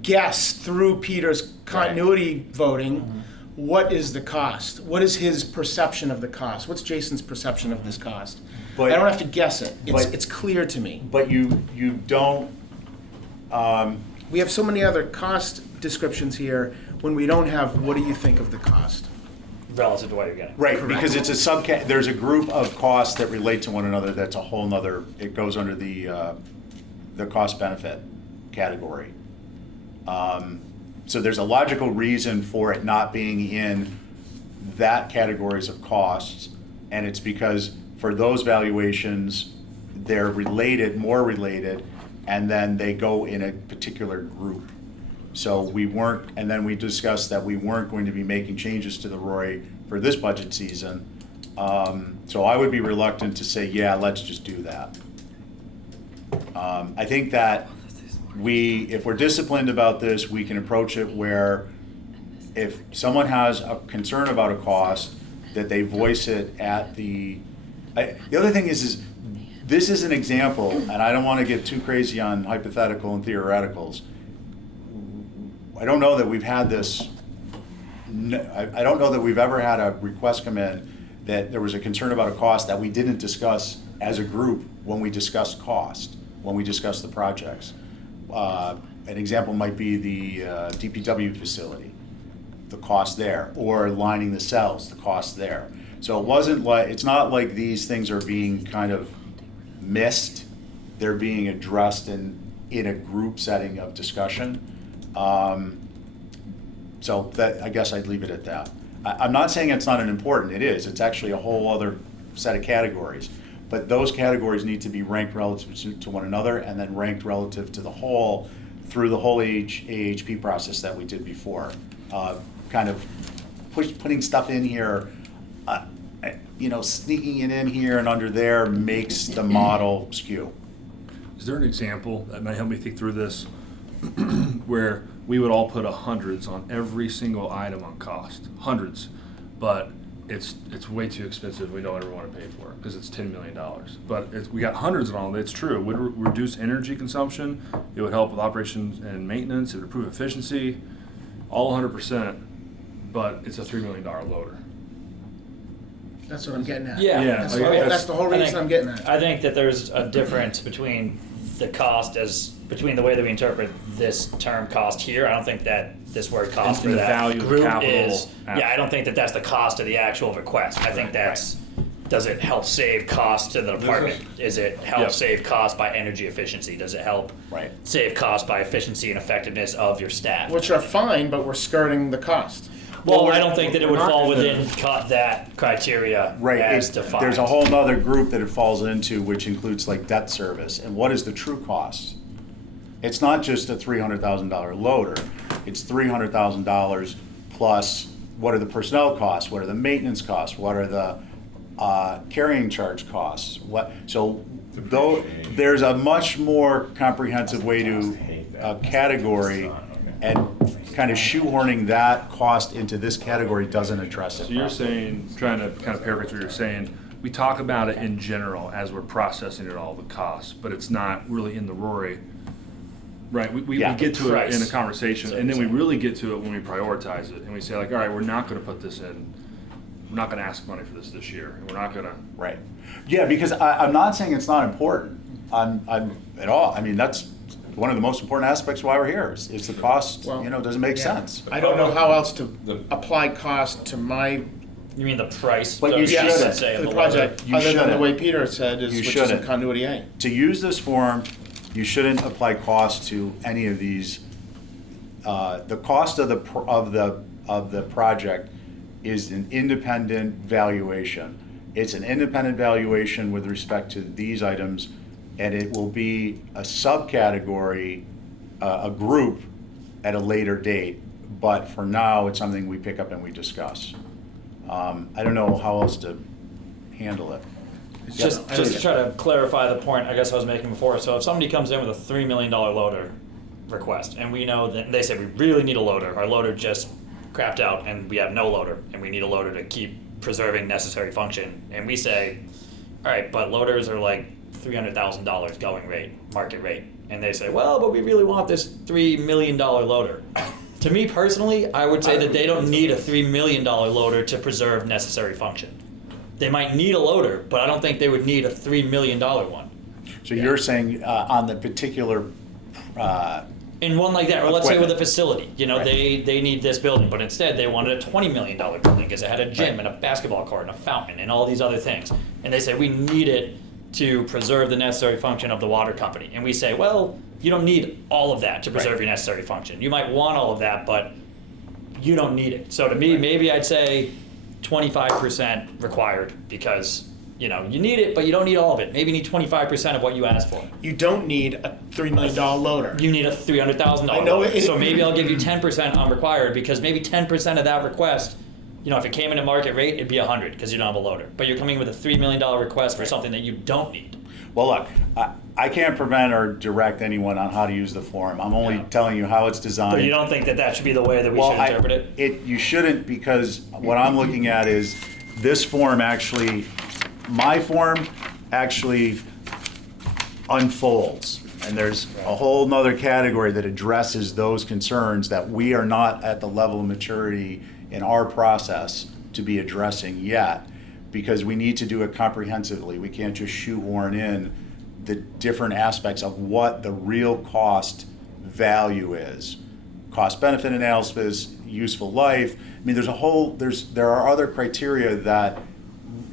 guess through Peter's continuity voting, what is the cost? What is his perception of the cost? What's Jason's perception of this cost? But- I don't have to guess it. but- It's clear to me. But you don't. We have so many other cost descriptions here when we don't have, what do you think of the cost? Relative to what you're getting. Right, because it's a there's a group of costs that relate to one another. That's a whole nother. It goes under the the cost benefit category. So there's a logical reason for it not being in that categories of costs, and it's because for those valuations, they're related, more related, and then they go in a particular group. So we weren't, and then we discussed that we weren't going to be making changes to the ROI for this budget season. So I would be reluctant to say, yeah, let's just do that. I think that if we're disciplined about this, we can approach it where if someone has a concern about a cost, that they voice it at the other thing is this is an example, and I don't want to get too crazy on hypothetical and theoreticals. I don't know that we've had this, I don't know that we've ever had a request come in that there was a concern about a cost that we didn't discuss as a group when we discussed cost, when we discussed the projects. An example might be the DPW facility, the cost there, or lining the cells, the cost there. So it's not like these things are being kind of missed. They're being addressed in a group setting of discussion. So that, I guess I'd leave it at that. I'm not saying it's not an important, it is. It's actually a whole other set of categories. But those categories need to be ranked relative to one another and then ranked relative to the whole, through the whole AHP process that we did before. Kind of putting stuff in here, sneaking it in here and under there makes the model skew. Is there an example that might help me think through this where we would all put hundreds on every single item on cost, hundreds, but it's way too expensive. We don't ever want to pay for it because it's $10 million. But we got hundreds on it. It's true. It would reduce energy consumption. It would help with operations and maintenance. It would improve efficiency, all 100%. But it's a $3 million loader. That's what I'm getting at. Yeah. That's the whole reason I'm getting at. I think that there's a difference between the cost between the way that we interpret this term cost here. I don't think that this word cost And for the that value of group capital is. asset. Yeah, I don't think that that's the cost of the actual request. I think that's. Does it help save cost to the department? Is it help Yep. save cost by energy efficiency? Does it help Right. save cost by efficiency and effectiveness of your staff? Which are fine, but we're skirting the cost. Well, I don't think that it would we're not fall gonna- within that criteria Right, as defined. there's a whole nother group that it falls into, which includes like debt service. And what is the true cost? It's not just a $300,000 loader. It's $300,000 plus what are the personnel costs? What are the maintenance costs? What are the carrying charge costs? Though there's a much more comprehensive way to category, and kind of shoehorning that cost into this category doesn't address it. So you're saying, trying to kind of paraphrase what you're saying, we talk about it in general as we're processing it all, the costs, but it's not really in the ROI. Right, we Yeah. get to it Price. in a conversation, and then we really get to it when we prioritize it, and we say like, all right, we're not gonna put this in, we're not gonna ask money for this year, and we're not gonna. Right. Yeah, because I'm not saying it's not important. I'm at all. I mean, that's one of the most important aspects why we're here. Is the cost, Well, doesn't make yeah. sense. I don't know how else to apply cost to my You mean the price? But you so shouldn't. say, to of the loader? project, You other than the shouldn't. way Peter said, You which is in shouldn't. continuity A. To use this form, you shouldn't apply cost to any of these. The cost of the project is an independent valuation. It's an independent valuation with respect to these items, and it will be a subcategory, a group at a later date. But for now, it's something we pick up and we discuss. I don't know how else to handle it. Just to try to clarify the point I guess I was making before. So if somebody comes in with a $3 million loader request, and we know that they say we really need a loader, our loader just crapped out and we have no loader, and we need a loader to keep preserving necessary function, and we say, all right, but loaders are like $300,000 going rate, market rate, and they say, well, but we really want this $3 million loader. To me personally, I would say that they don't need a $3 million loader to preserve necessary function. They might need a loader, but I don't think they would need a $3 million one. So you're saying on the particular, In one like that, or let's say with a Equipment. facility, Right. they need this building, but instead they wanted a $20 million building because it had a gym Right. and a basketball court and a fountain and all these other things. And they say, we need it to preserve the necessary function of the water company. And we say, well, you don't need all of that to preserve Right. your necessary function. You might want all of that, but you don't need it. So to me, maybe I'd say 25% required because, you need it, but you don't need all of it. Maybe you need 25% of what you asked for. You don't need a $3 million loader. You need a $300,000 I know loader. it- So maybe I'll give you 10% on required because maybe 10% of that request, if it came in at market rate, it'd be 100 because you don't have a loader. But you're coming with a $3 million request for something that you don't need. Well, look, I can't prevent or direct anyone on how to use the form. I'm only Yeah. telling you how it's designed. But you don't think that that should be the way that we should interpret it? You shouldn't, because what I'm looking at is this form actually, my form actually unfolds. And there's a whole nother category that addresses those concerns that we are not at the level of maturity in our process to be addressing yet, because we need to do it comprehensively. We can't just shoehorn in the different aspects of what the real cost value is. Cost benefit analysis, useful life. I mean, there are other criteria that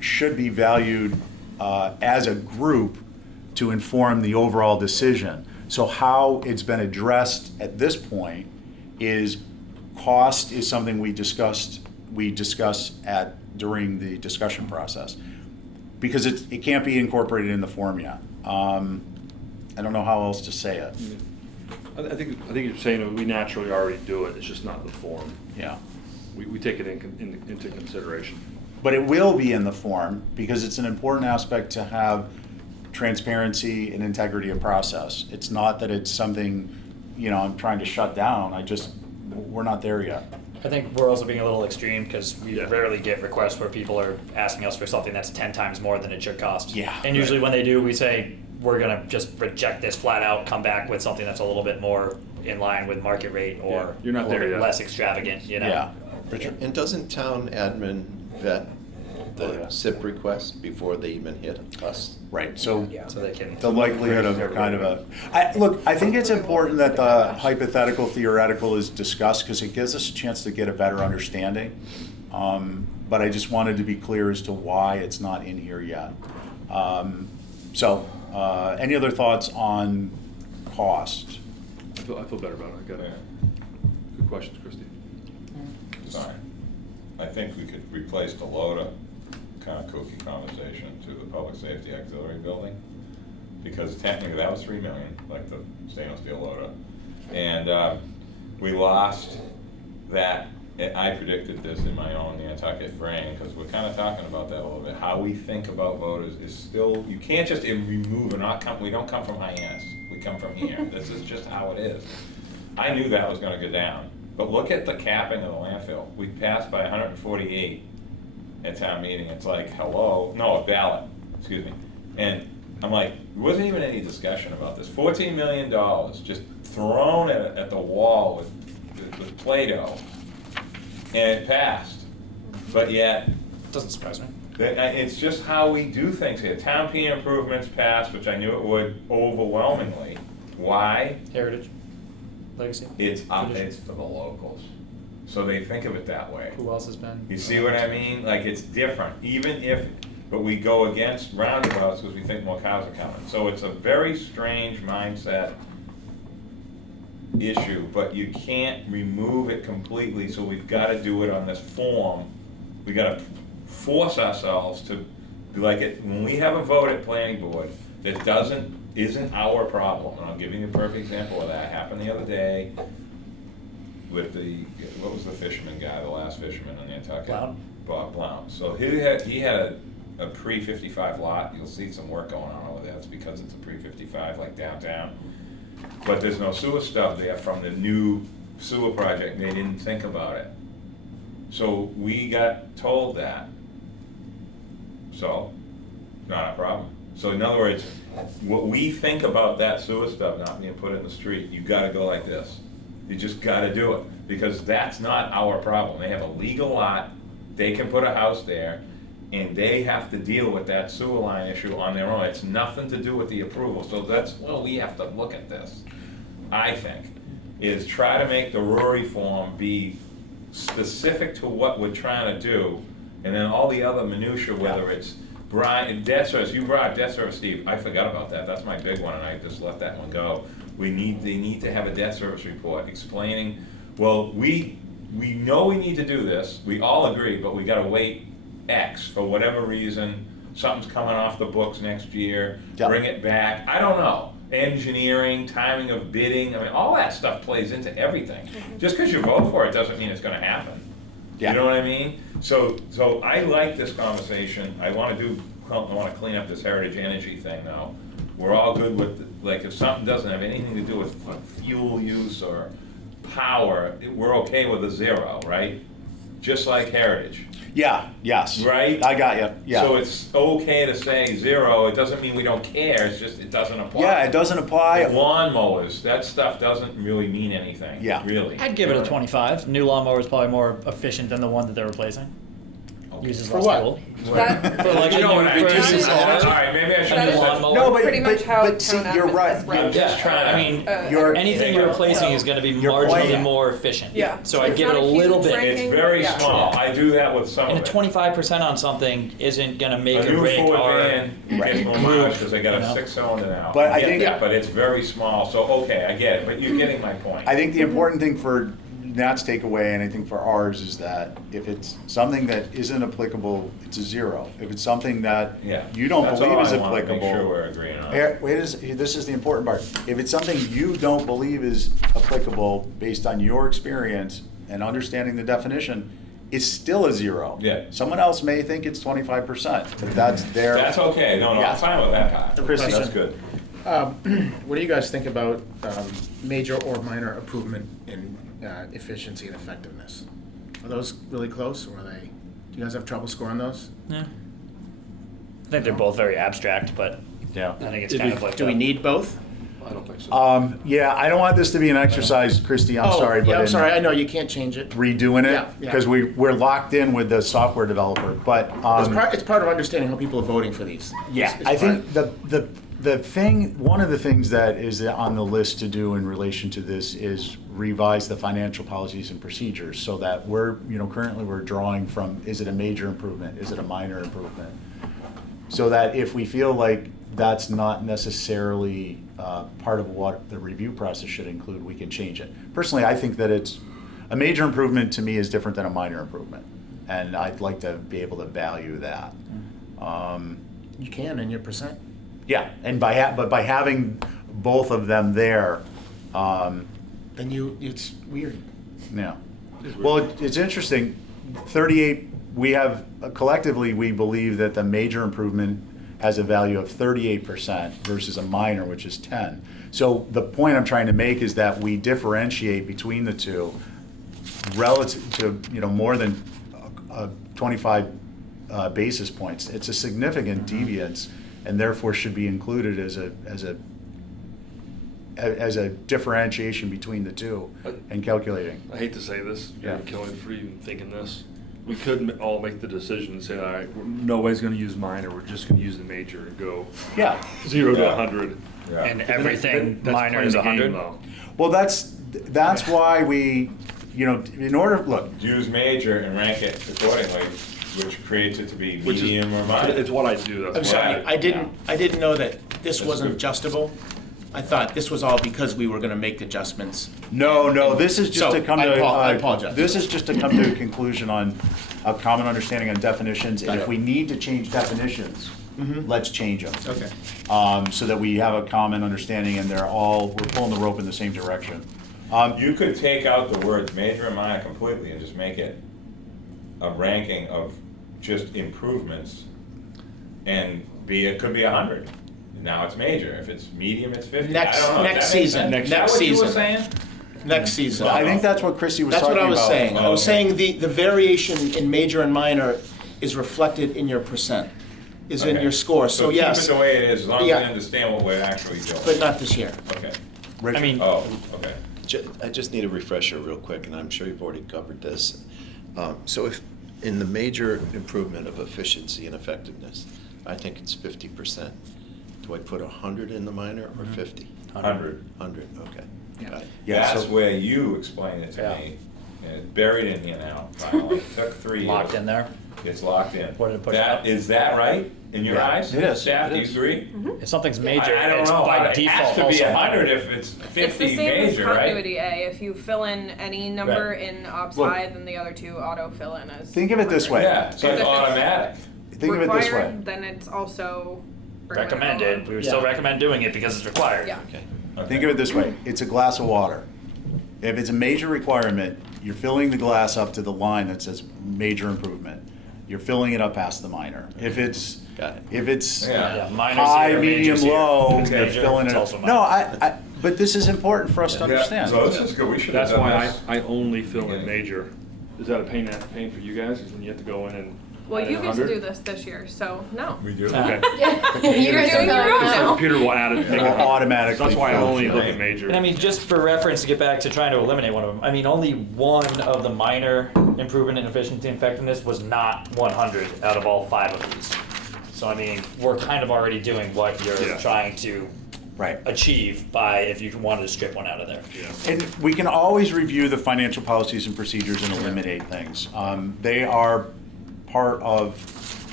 should be valued as a group to inform the overall decision. So how it's been addressed at this point is cost is something we discuss during the discussion process, because it can't be incorporated in the form yet. I don't know how else to say it. I think you're saying that we naturally already do it, it's just not the form. Yeah. We take it into consideration. But it will be in the form because it's an important aspect to have transparency and integrity of process. It's not that it's something, I'm trying to shut down. We're not there yet. I think we're also being a little extreme because we rarely get requests where people are asking us for something that's 10 times more than it should cost. Yeah. And usually when they do, we say, we're going to just reject this flat out, come back with something that's a little bit more in line with market rate or Yeah, you're not a there little bit yet. less extravagant, Yeah. And doesn't town admin vet Oh, the yeah. SIP request before they even hit us? Right. So So they can. the likelihood of kind of I think it's important that the hypothetical theoretical is discussed because it gives us a chance to get a better understanding. But I just wanted to be clear as to why it's not in here yet. Any other thoughts on cost? I feel better about it. I got it. Good questions, Christie. Sorry. I think we could replace the loader kind of kooky conversation to the public safety auxiliary building. Because technically that was 3 million, like the stainless steel loader. And we lost that, and I predicted this in my own Nantucket brain, because we're kind of talking about that a little bit. How we think about voters is still, you can't just remove, we don't come from Hyannis, we come from here. This is just how it is. I knew that was gonna go down. But look at the capping of the landfill. We passed by 148 at town meeting. It's like, hello, no, a ballot, excuse me. And I'm like, there wasn't even any discussion about this. $14 million just thrown at the wall with Play-Doh, and it passed. But yet, Doesn't surprise me. it's just how we do things here. Town P improvements passed, which I knew it would overwhelmingly. Why? Heritage, legacy. It's for the locals. So they think of it that way. Who else has been? You see what I mean? Like, it's different, even if, but we go against roundabouts because we think more cars are coming. So it's a very strange mindset issue, but you can't remove it completely, so we've gotta do it on this form. We gotta force ourselves to be like it, when we have a vote at planning board that isn't our problem, and I'll give you a perfect example of that. Happened the other day with what was the fisherman guy, the last fisherman in Nantucket? Blount. Bob Blount. So he had a pre-55 lot. You'll see some work going on over there. It's because it's a pre-55, like downtown. But there's no sewer stuff there from the new sewer project. They didn't think about it. So we got told that. So, not a problem. So in other words, what we think about that sewer stuff not being put in the street, you gotta go like this. You just gotta do it, because that's not our problem. They have a legal lot, they can put a house there, and they have to deal with that sewer line issue on their own. It's nothing to do with the approval, so we have to look at this, I think, is try to make the Rory form be specific to what we're trying to do, and then all the other minutia, whether it's Brian, debt service, you brought up debt service, Steve, I forgot about that, that's my big one, and I just let that one go. They need to have a debt service report explaining, well, we know we need to do this, we all agree, but we gotta wait X for whatever reason, something's coming off the books next year, Yep. bring it back, I don't know. Engineering, timing of bidding, I mean, all that stuff plays into everything. Just because you vote for it doesn't mean it's gonna happen. Yeah. You know what I mean? So I like this conversation, I wanna clean up this heritage energy thing now. We're all good with, like, if something doesn't have anything to do with fuel use or power, we're okay with a 0, right? Just like heritage. Yeah, yes. Right? I got you, yeah. So it's okay to say 0, it doesn't mean we don't care, it's just, it doesn't apply. Yeah, it doesn't apply. Like lawnmowers, that stuff doesn't really mean anything, Yeah. really. I'd give it a 25. New lawnmower is probably more efficient than the one that they're replacing. Okay. Uses For less what? fuel. That, For like You know what I mean? reduces All energy. right, maybe I should That have is- said. Lawnmower. No, but, pretty much how but see, town you're admin right. is run. I'm just trying to. I mean, You're- anything you're replacing is going to be Your marginally point- more efficient. Yeah. So I'd It's give it not a a little huge bit. range. It's very Yeah. small, I do that with some And of a it. 25% on something isn't going to make A or new break Ford our. van gets more mileage because they got You a know? 6-cylinder now. But I get think- that, but it's very small, so okay, I get it, but you're getting my point. I think the important thing for Nat's takeaway, and I think for ours, is that if it's something that isn't applicable, it's a 0. If it's something that Yeah. you don't That's believe all is I wanna applicable. Make sure we're agreeing on. Here, this is the important part. If it's something you don't believe is applicable based on your experience and understanding the definition, it's still a 0. Yeah. Someone else may think it's 25%, but that's their. That's okay, no, Yeah. I'm fine with that part. Christie. That's good. What do you guys think about major or minor improvement in efficiency and effectiveness? Are those really close, or are they? Do you guys have trouble scoring those? Yeah. I think they're both very abstract, but Yeah. I think it's Did kind we- of like Do we need both? I don't think so. Yeah, I don't want this to be an exercise, Christie, I'm sorry, but Yeah, I'm in sorry. I know you can't change it. redoing it, Yeah, yeah. because we're locked in with the software developer, but. It's part of understanding how people are voting for these. Yeah, It's I part- think the thing, one of the things that is on the list to do in relation to this is revise the financial policies and procedures so that currently we're drawing from, is it a major improvement? Is it a minor improvement? So that if we feel like that's not necessarily part of what the review process should include, we can change it. Personally, I think that a major improvement to me is different than a minor improvement. And I'd like to be able to value that. You can in your percent. Yeah, and by having both of them there, Then it's weird. yeah. Well, it's interesting. 38. We have collectively we believe that the major improvement has a value of 38% versus a minor, which is 10. So the point I'm trying to make is that we differentiate between the two relative to more than 25 basis points. It's a significant deviance, and therefore should be included as a differentiation between the two and calculating. I hate to say this, you're Yeah. gonna kill me for even thinking this. We could all make the decision and say, all right, nobody's gonna use minor, we're just gonna use the major and go Yeah. 0 to Yeah. 100. Yeah. and everything That's minor playing is the game, 100. though. Well, that's why we, in order, look, Use major and rank it accordingly, which creates it to be Which is- medium or minor. It's what I do, that's I'm why. sorry. I didn't know that this That's wasn't good. adjustable. I thought this was all because we were going to make adjustments. no, this is just So, to come to. I apologize. This is just to come to a conclusion on a common understanding on definitions, and if we need to change definitions, let's change them. Okay. So that we have a common understanding and we're pulling the rope in the same direction. You could take out the words major and minor completely and just make it a ranking of just improvements, and it could be 100. Now it's major. If it's medium, it's 50. Next- I don't know. next Does that make season. sense? Next Is that what you were season. saying? Next season. I think that's what Christie was That's talking what about. I was saying. I was Okay. saying the variation in major and minor is reflected in your percent, is in Okay. your score. So keep yes, it the way it is, as long as Yeah. we understand what we're actually doing. but not this year. Okay. Rich? I mean, Oh, okay. I just need a refresher real quick, and I'm sure you've already covered this. So if, in the major improvement of efficiency and effectiveness, I think it's 50%. Do I put 100 in the minor or 50? 100. 100, okay. Yeah. Got it. Yeah, That's so- where you explained it to Yeah. me. And it's buried in here now, finally. It took 3 years. locked in there. It's locked in. What did it push up? Is that right in your Yeah, eyes? it is, Staff, it do you is. agree? If something's major, I don't it's know. by It default has to be also 100 minor. if it's It's the 50 same as major, right? continuity A. If you fill in any number Right. in ops Look. high, then the other two auto fill in as. Think of it this 100. way. Yeah, so If it's it's automatic. Think of it this way. Required, then it's also. Recommended. We would still Yeah. recommend doing it because it's required. Yeah. Okay. Think of it this way, it's a glass of water. If it's a major requirement, you're filling the glass up to the line that says major improvement. You're filling it up past the minor. If it's, Got it. if it's Yeah. Minor's high, here, medium, major's here. low, It's you're major, filling it's it up. also No, minor. but this is important for us to understand. So this is good, we should have That's done why this. I only fill in Beginning. major. Is that a pain for you guys? Is when you have to go in and. Well, add you in get to 100? do this this year, so no. We do? Okay. You're doing your own now. Computer will add it. It'll automatically That's why I fill only through. look at major. And I mean, just for reference, to get back to trying to eliminate one of them, I mean, only one of the minor improvement in efficiency and effectiveness was not 100 out of all 5 of these. So I mean, we're kind of already doing what you're Yeah. trying to Right. achieve by if you wanted to strip one out of there. And we can always review the financial policies and procedures and eliminate things. They are part of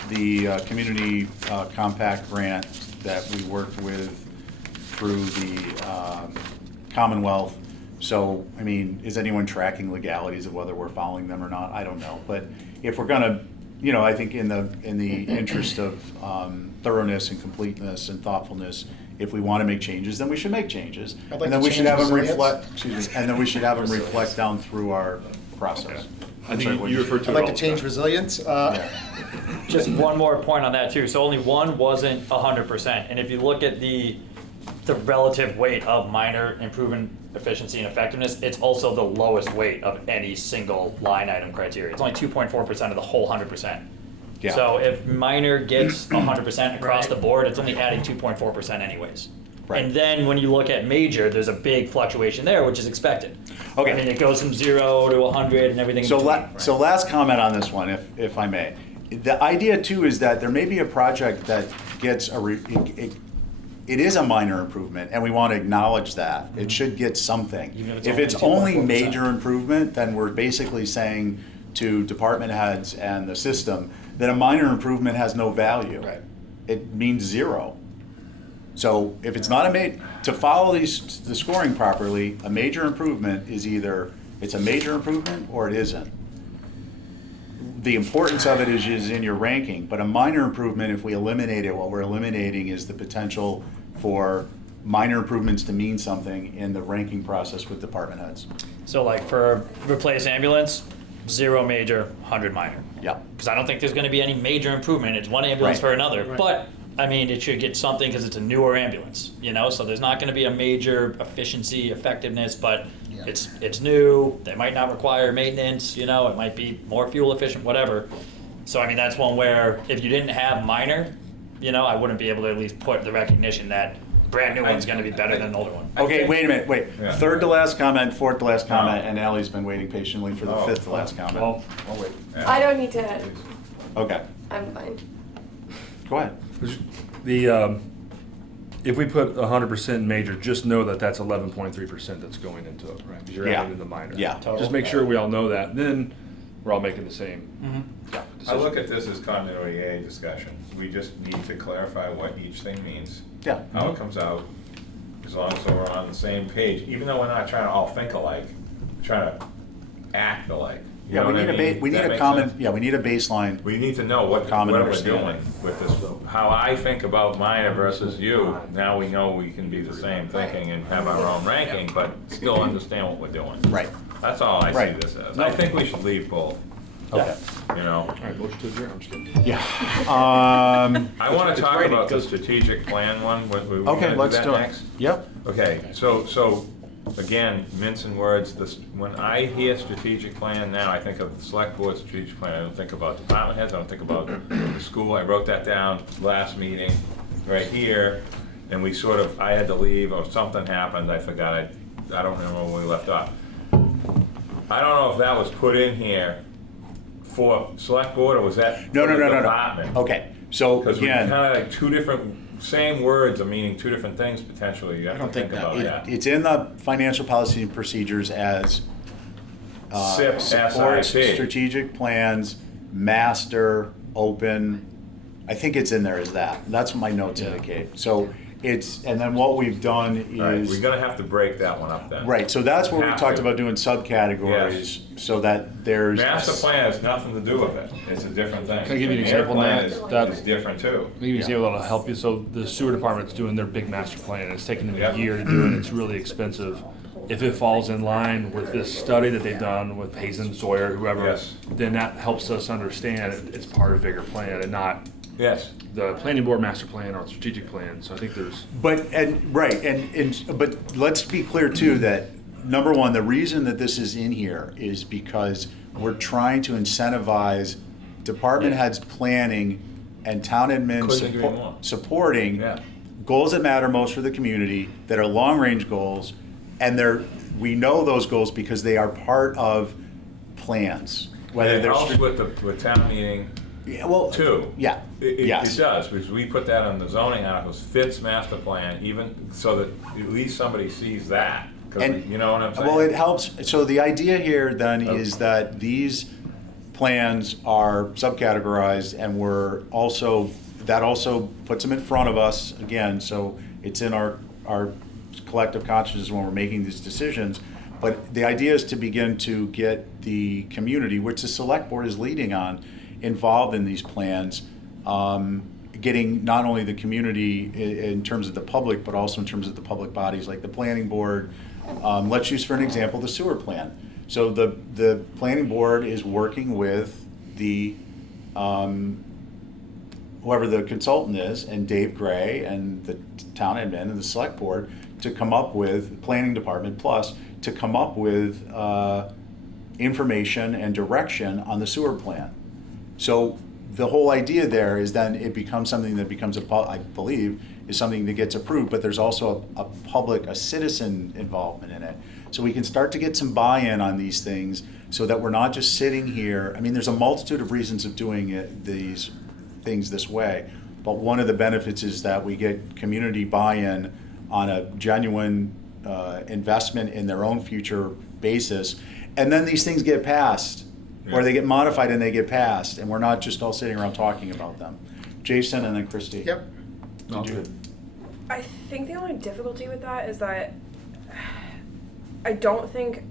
the community compact grant that we worked with through the Commonwealth. So, I mean, is anyone tracking legalities of whether we're following them or not? I don't know. But if we're gonna, I think in the interest of thoroughness and completeness and thoughtfulness, if we want to make changes, then we should make changes. I'd like And then to we should change have them resilience. reflect, excuse me, and then we should have them reflect down through our process. I I'm sorry, think what you did you referred to I'd it like all to the change time. resilience. Just one more point on that too. So only one wasn't 100%. And if you look at the relative weight of minor improvement efficiency and effectiveness, it's also the lowest weight of any single line item criteria. It's only 2.4% of the whole 100%. Yeah. So if minor gets 100% across the board, it's only adding 2.4% anyways. Right. And then when you look at major, there's a big fluctuation there, which is expected. Okay. I mean, it goes from 0 to 100 and everything. in So, between. so last comment on this one, if I may. The idea too is that there may be a project that gets it is a minor improvement, and we want to acknowledge that. It should get something. Even if If it's it's only only 2.4%. major improvement, then we're basically saying to department heads and the system that a minor improvement has no value. Right. It means 0. So if it's not to follow the scoring properly, a major improvement is either it's a major improvement or it isn't. The importance of it is in your ranking, but a minor improvement, if we eliminate it, what we're eliminating is the potential for minor improvements to mean something in the ranking process with department heads. So like for replace ambulance, 0 major, 100 minor. Yep. Because I don't think there's going to be any major improvement. It's one ambulance Right. for another. Right. But I mean, it should get something because it's a newer ambulance, So there's not going to be a major efficiency, effectiveness, but Yeah. it's new. They might not require maintenance. It might be more fuel efficient, whatever. So I mean, that's one where if you didn't have minor, I wouldn't be able to at least put the recognition that brand new one's going to be better than an older one. Okay, wait a minute, wait. Yeah. Third to last comment, fourth to last comment, and Ally's been waiting patiently for the Oh. fifth to last comment. Well, Oh, wait. I don't need to, Okay, I'm fine. go ahead. The, if we put 100% major, just know that that's 11.3% that's going into it, right? Because you're Yeah. adding in the minor. Yeah. Total. Just make sure we all know that, then we're all making the same. I decision. look at this as continuity A discussion. We just need to clarify what each thing means. Yeah. How it comes out, as long as we're on the same page, even though we're not trying to all think alike, we're trying to act alike. You Yeah, know we what I need mean? we need That a makes common, sense? yeah, we need a baseline. We need to know what Common we're understanding. doing with this, how I think about minor versus you. Now we know we can be the same thinking and have our own ranking, but still understand what we're doing. Right. That's all I see Right. this as. I think we should leave both, Okay. you know? All right, motion to adjourn, I'm just kidding. Yeah. I want It's to talk raining, about the goes- strategic plan one. We Okay, gonna do let's that do it. next? Yep. Okay, so, again, mincing words, when I hear strategic plan now, I think of the select board strategic plan. I don't think about department heads, I don't think about the school. I wrote that down last meeting, right here, and I had to leave, or something happened, I forgot, I don't remember when we left off. I don't know if that was put in here for select board, or was that No, for no, the no, no, department? no. Okay, so Because we again, kind of like two different, same words are meaning two different things potentially. You have I to don't think think about that- that. it's in the financial policy and procedures as SIP, supports SIP. strategic plans master, open. I think it's in there as that. That's what my notes indicate. So it's, and then what we've done All right, is. we're gonna have to break that one up then. Right, so that's where we Have talked to. about doing subcategories, so that there's. Master plan has nothing to do with it. It's a different thing. Can I give you an The example, plan Nat? is- That- is different too. Maybe you see that'll help you. So the sewer department's doing their big master plan, and it's taking them Yep. a year to do it. It's really expensive. If it falls in line with this study that they've done with Hazen, Sawyer, whoever, Yes. then that helps us understand it's part of a bigger plan and not Yes. the planning board master plan or strategic plan. So I think there's. But, but let's be clear too, that number one, the reason that this is in here is because we're trying to incentivize department heads planning and town admin Couldn't agree more. supporting Yeah. goals that matter most for the community, that are long-range goals, and we know those goals because they are part of plans. Whether It they're helps with town meeting yeah, well, too. yeah, It yes. does, because we put that on the zoning articles, fits master plan, even so that at least somebody sees that. 'Cause And- you know what I'm saying? Well, it helps, so the idea here then is that these plans are subcategorized and that also puts them in front of us, again, so it's in our collective consciousness when we're making these decisions. But the idea is to begin to get the community, which the select board is leading on, involved in these plans, getting not only the community in terms of the public, but also in terms of the public bodies like the planning board. Let's use for an example the sewer plan. So the planning board is working with the whoever the consultant is, and Dave Gray and the town admin and the select board to come up with, planning department plus, to come up with information and direction on the sewer plan. So the whole idea there is then it becomes something that becomes I believe, is something that gets approved, but there's also a citizen involvement in it. So we can start to get some buy-in on these things so that we're not just sitting here. I mean, there's a multitude of reasons of doing these things this way, but one of the benefits is that we get community buy-in on a genuine investment in their own future basis, and then these things get passed, or they get modified and they get passed, and we're not just all sitting around talking about them. Jason and then Christie. Yep. Did you? I think the only difficulty with that is that I don't think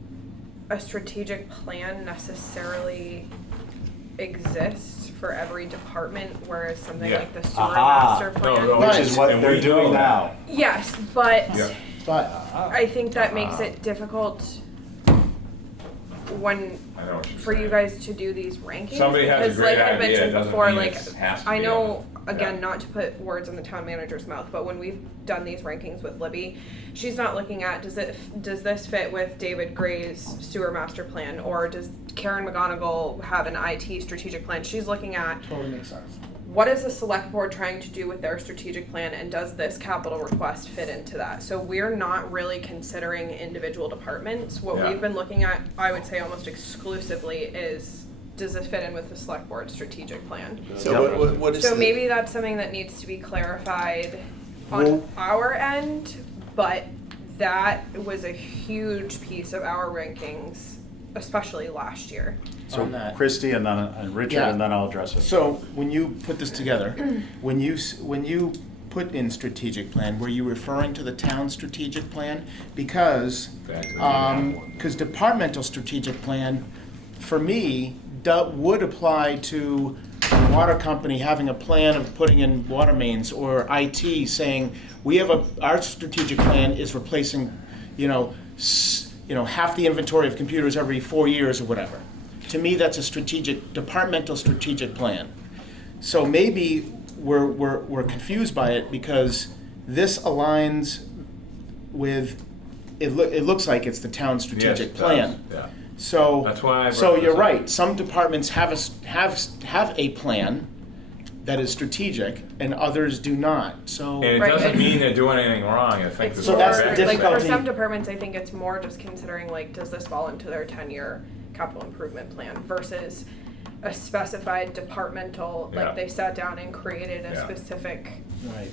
a strategic plan necessarily exists for every department, whereas something Yeah. like the sewer Aha. master No, plan. no, Which is what And they're we doing know now. that. Yes, but Yeah. But I think that makes it difficult when I know what you're for you saying. guys to do these rankings. Somebody has a because great like I idea, it mentioned doesn't before, mean like it has to I be know on it. again Yeah. not to put words in the town manager's mouth, but when we've done these rankings with Libby, she's not looking at does this fit with David Gray's sewer master plan, or does Karen McGonigal have an IT strategic plan? She's looking at totally makes sense. what is the select board trying to do with their strategic plan, and does this capital request fit into that? So we're not really considering individual departments. What Yeah. we've been looking at, I would say almost exclusively, is does this fit in with the select board strategic plan? So what is So the- maybe that's something that needs to be clarified on Well- our end, but that was a huge piece of our rankings, especially last year. So On that. Christie and then Richard, Yeah. and then I'll address it. So when you put this together, when you put in strategic plan, were you referring to the town strategic plan? Because Back to the one. departmental strategic plan, for me, would apply to a water company having a plan of putting in water mains, or IT saying, we have our strategic plan is replacing, half the inventory of computers every 4 years or whatever. To me, that's a departmental strategic plan. So maybe we're confused by it because this aligns with, it looks like it's the town Yes, strategic it does. plan. Yeah. So, That's why I brought so this you're up. right, some departments have a plan that is strategic and others do not, so. And it Right, doesn't it's- mean they're doing anything wrong, I think. It's So more, that's the like for difficulty. some departments, I think it's more just considering like, does this fall into their 10-year capital improvement plan versus a specified departmental, Yeah. like they sat down and created a Yeah. specific. Right.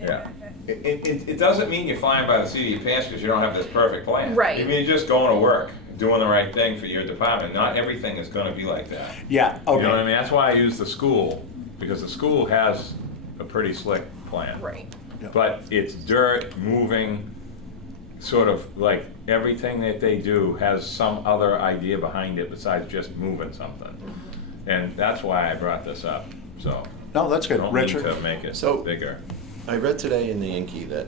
Yeah. It doesn't mean you're flying by the seat of your pants because you don't have this perfect plan. Right. I mean, you're just going to work. doing the right thing for your department. Not everything is gonna be like that. Yeah, You know what I okay. mean? That's why I use the school, because the school has a pretty slick plan. Right. But it's dirt, moving, sort of like everything that they do has some other idea behind it besides just moving something. And that's why I brought this up, so. No, that's good. Don't mean Richard? to make it So- bigger. I read today in the Inky that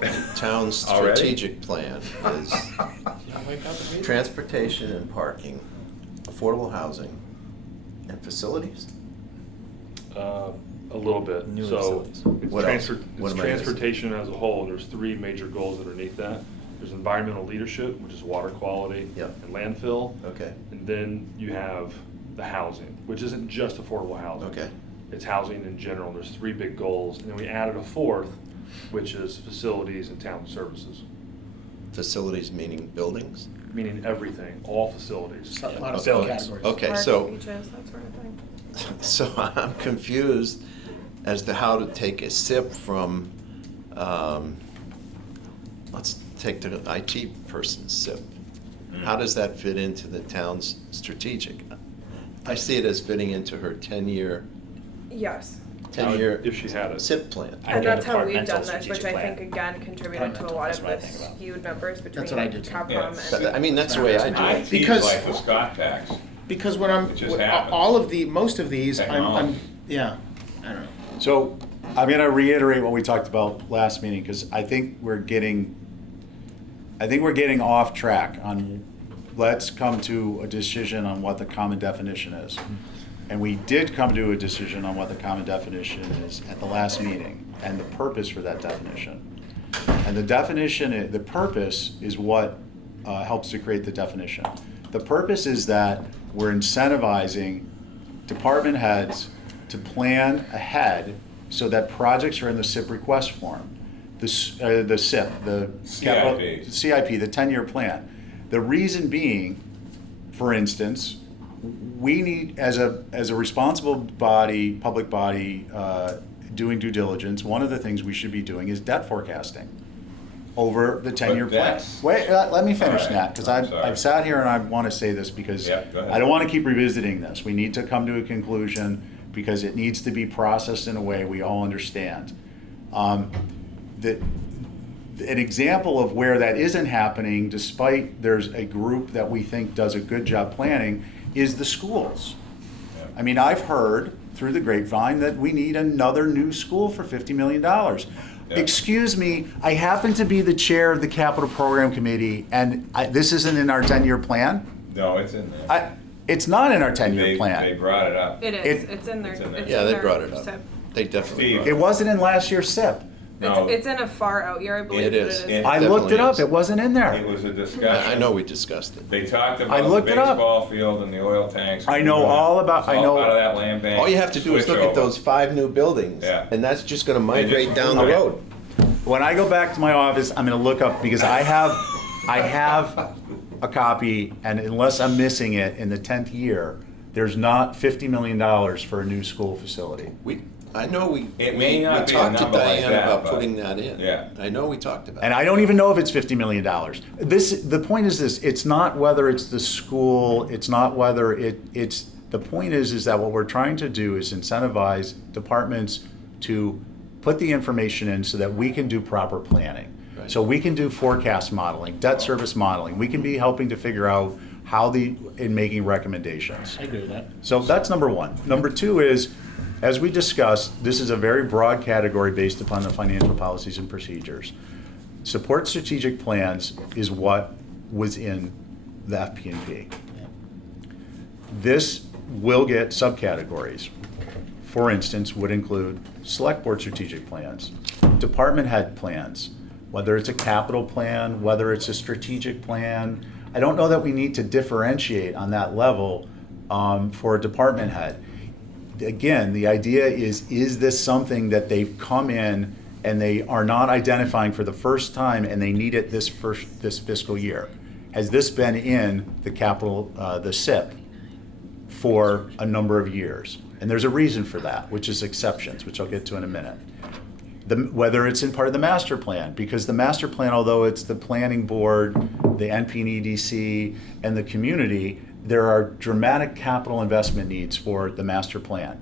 the town's Already? strategic plan is transportation and parking, affordable housing, and facilities. A little bit. New So facilities. it's What else? transfer, What it's am I missing? transportation as a whole. There's three major goals underneath that. There's environmental leadership, which is water quality Yep. and landfill. Okay, And then you have the housing, which isn't just affordable housing. okay. It's housing in general. There's three big goals. And then we added a fourth, which is facilities and town services, Facilities meaning buildings? meaning everything, all facilities. A lot of Okay. categories. Okay, Parks, so, beaches, that sort of thing. so I'm confused as to how to take a SIP from, let's take the IT person's SIP. How does that fit into the town's strategic? I see it as fitting into her 10-year Yes. If she had it. SIP plan. I And would go that's how we've departmental done this, which strategic I think plan. again contributed to a Departmental, lot that's of what I the think about. skewed numbers between That's what I like did too. Capcom Yeah. and. But, I mean, that's the way I do it. IT is Because- like the Scott tax. Because when I'm, It just happens. all of the, most of these, I'm, Technology. yeah, I don't know. So I'm going to reiterate what we talked about last meeting because I think we're getting off track on, let's come to a decision on what the common definition is. And we did come to a decision on what the common definition is at the last meeting and the purpose for that definition. And the definition, the purpose is what helps to create the definition. The purpose is that we're incentivizing department heads to plan ahead so that projects are in the SIP request form. The SIP, the capital- CIP. CIP, the 10-year plan. The reason being, for instance, we need, as a responsible body, public body, doing due diligence, one of the things we should be doing is debt forecasting over the 10-year plan. that's- Wait, let me finish All right. that, because I'm sorry. I've sat here and I want to say this because Yeah, go ahead. I don't want to keep revisiting this. We need to come to a conclusion because it needs to be processed in a way we all understand. An example of where that isn't happening, despite there's a group that we think does a good job planning, is the schools. Yeah. I mean, I've heard through the grapevine that we need another new school for $50 million. Yeah. Excuse me, I happen to be the chair of the capital program committee, and this isn't in our 10-year plan? No, it's in there. It's not in our 10-year They plan. brought it up. It is, It- it's in there. It's in there. Yeah, in they their brought it up. SIP. They definitely Steve. brought It wasn't in last year's SIP. No. It's in a far out year, I believe. It but is. It- I looked it definitely up, is. it wasn't in It there. was a discussion. I know we discussed it. They talked I about the looked it up. baseball field and the oil tanks. I know all about- It's I all know- Out of that land bank. All you have to do is switch look at over. those 5 new buildings, Yeah. and that's just gonna They migrate just- down the okay. road. When I go back to my office, I'm gonna look up, because I have a copy, and unless I'm missing it in the 10th year, there's not $50 million for a new school facility. I know we It may not we be a talked to number like Diane that, about but- putting that in. Yeah. I know we talked about it. And I don't even know if it's $50 million. The point is this, it's not whether it's the school, it's not whether it's, the point is that what we're trying to do is incentivize departments to put the information in so that we can do proper planning. Right. So we can do forecast modeling, debt service modeling, we can be helping to figure out in making recommendations. I agree with that. So that's number one. Number two is, as we discussed, this is a very broad category based upon the financial policies and procedures. Support strategic plans is what was in the FP&P. This will get subcategories. For instance, would include select board strategic plans, department head plans, whether it's a capital plan, whether it's a strategic plan. I don't know that we need to differentiate on that level for a department head. Again, the idea is this something that they've come in and they are not identifying for the first time and they need it this fiscal year? Has this been in the capital, the SIP for a number of years? And there's a reason for that, which is exceptions, which I'll get to in a minute. whether it's in part of the master plan, because the master plan, although it's the planning board, the NPNEDC, and the community, there are dramatic capital investment needs for the master plan.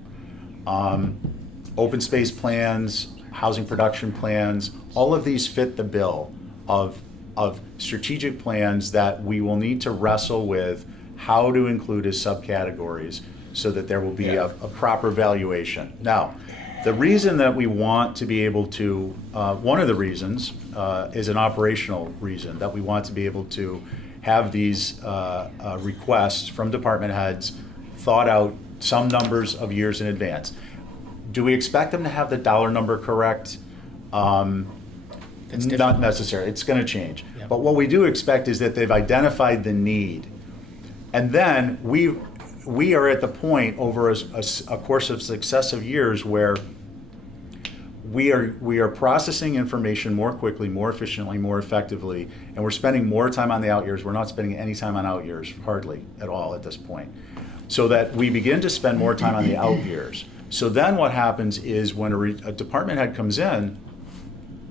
Open space plans, housing production plans, all of these fit the bill of strategic plans that we will need to wrestle with how to include as subcategories so that there will be a proper valuation. Now, the reason that we want to be able to, one of the reasons is an operational reason, that we want to be able to have these requests from department heads thought out some numbers of years in advance. Do we expect them to have the dollar number correct? It's Not different. necessarily, it's gonna change. Yeah. But what we do expect is that they've identified the need. And then we are at the point over a course of successive years where we are processing information more quickly, more efficiently, more effectively, and we're spending more time on the out years. We're not spending any time on out years, hardly at all at this point. So that we begin to spend more time on the out years. So then what happens is when a department head comes in,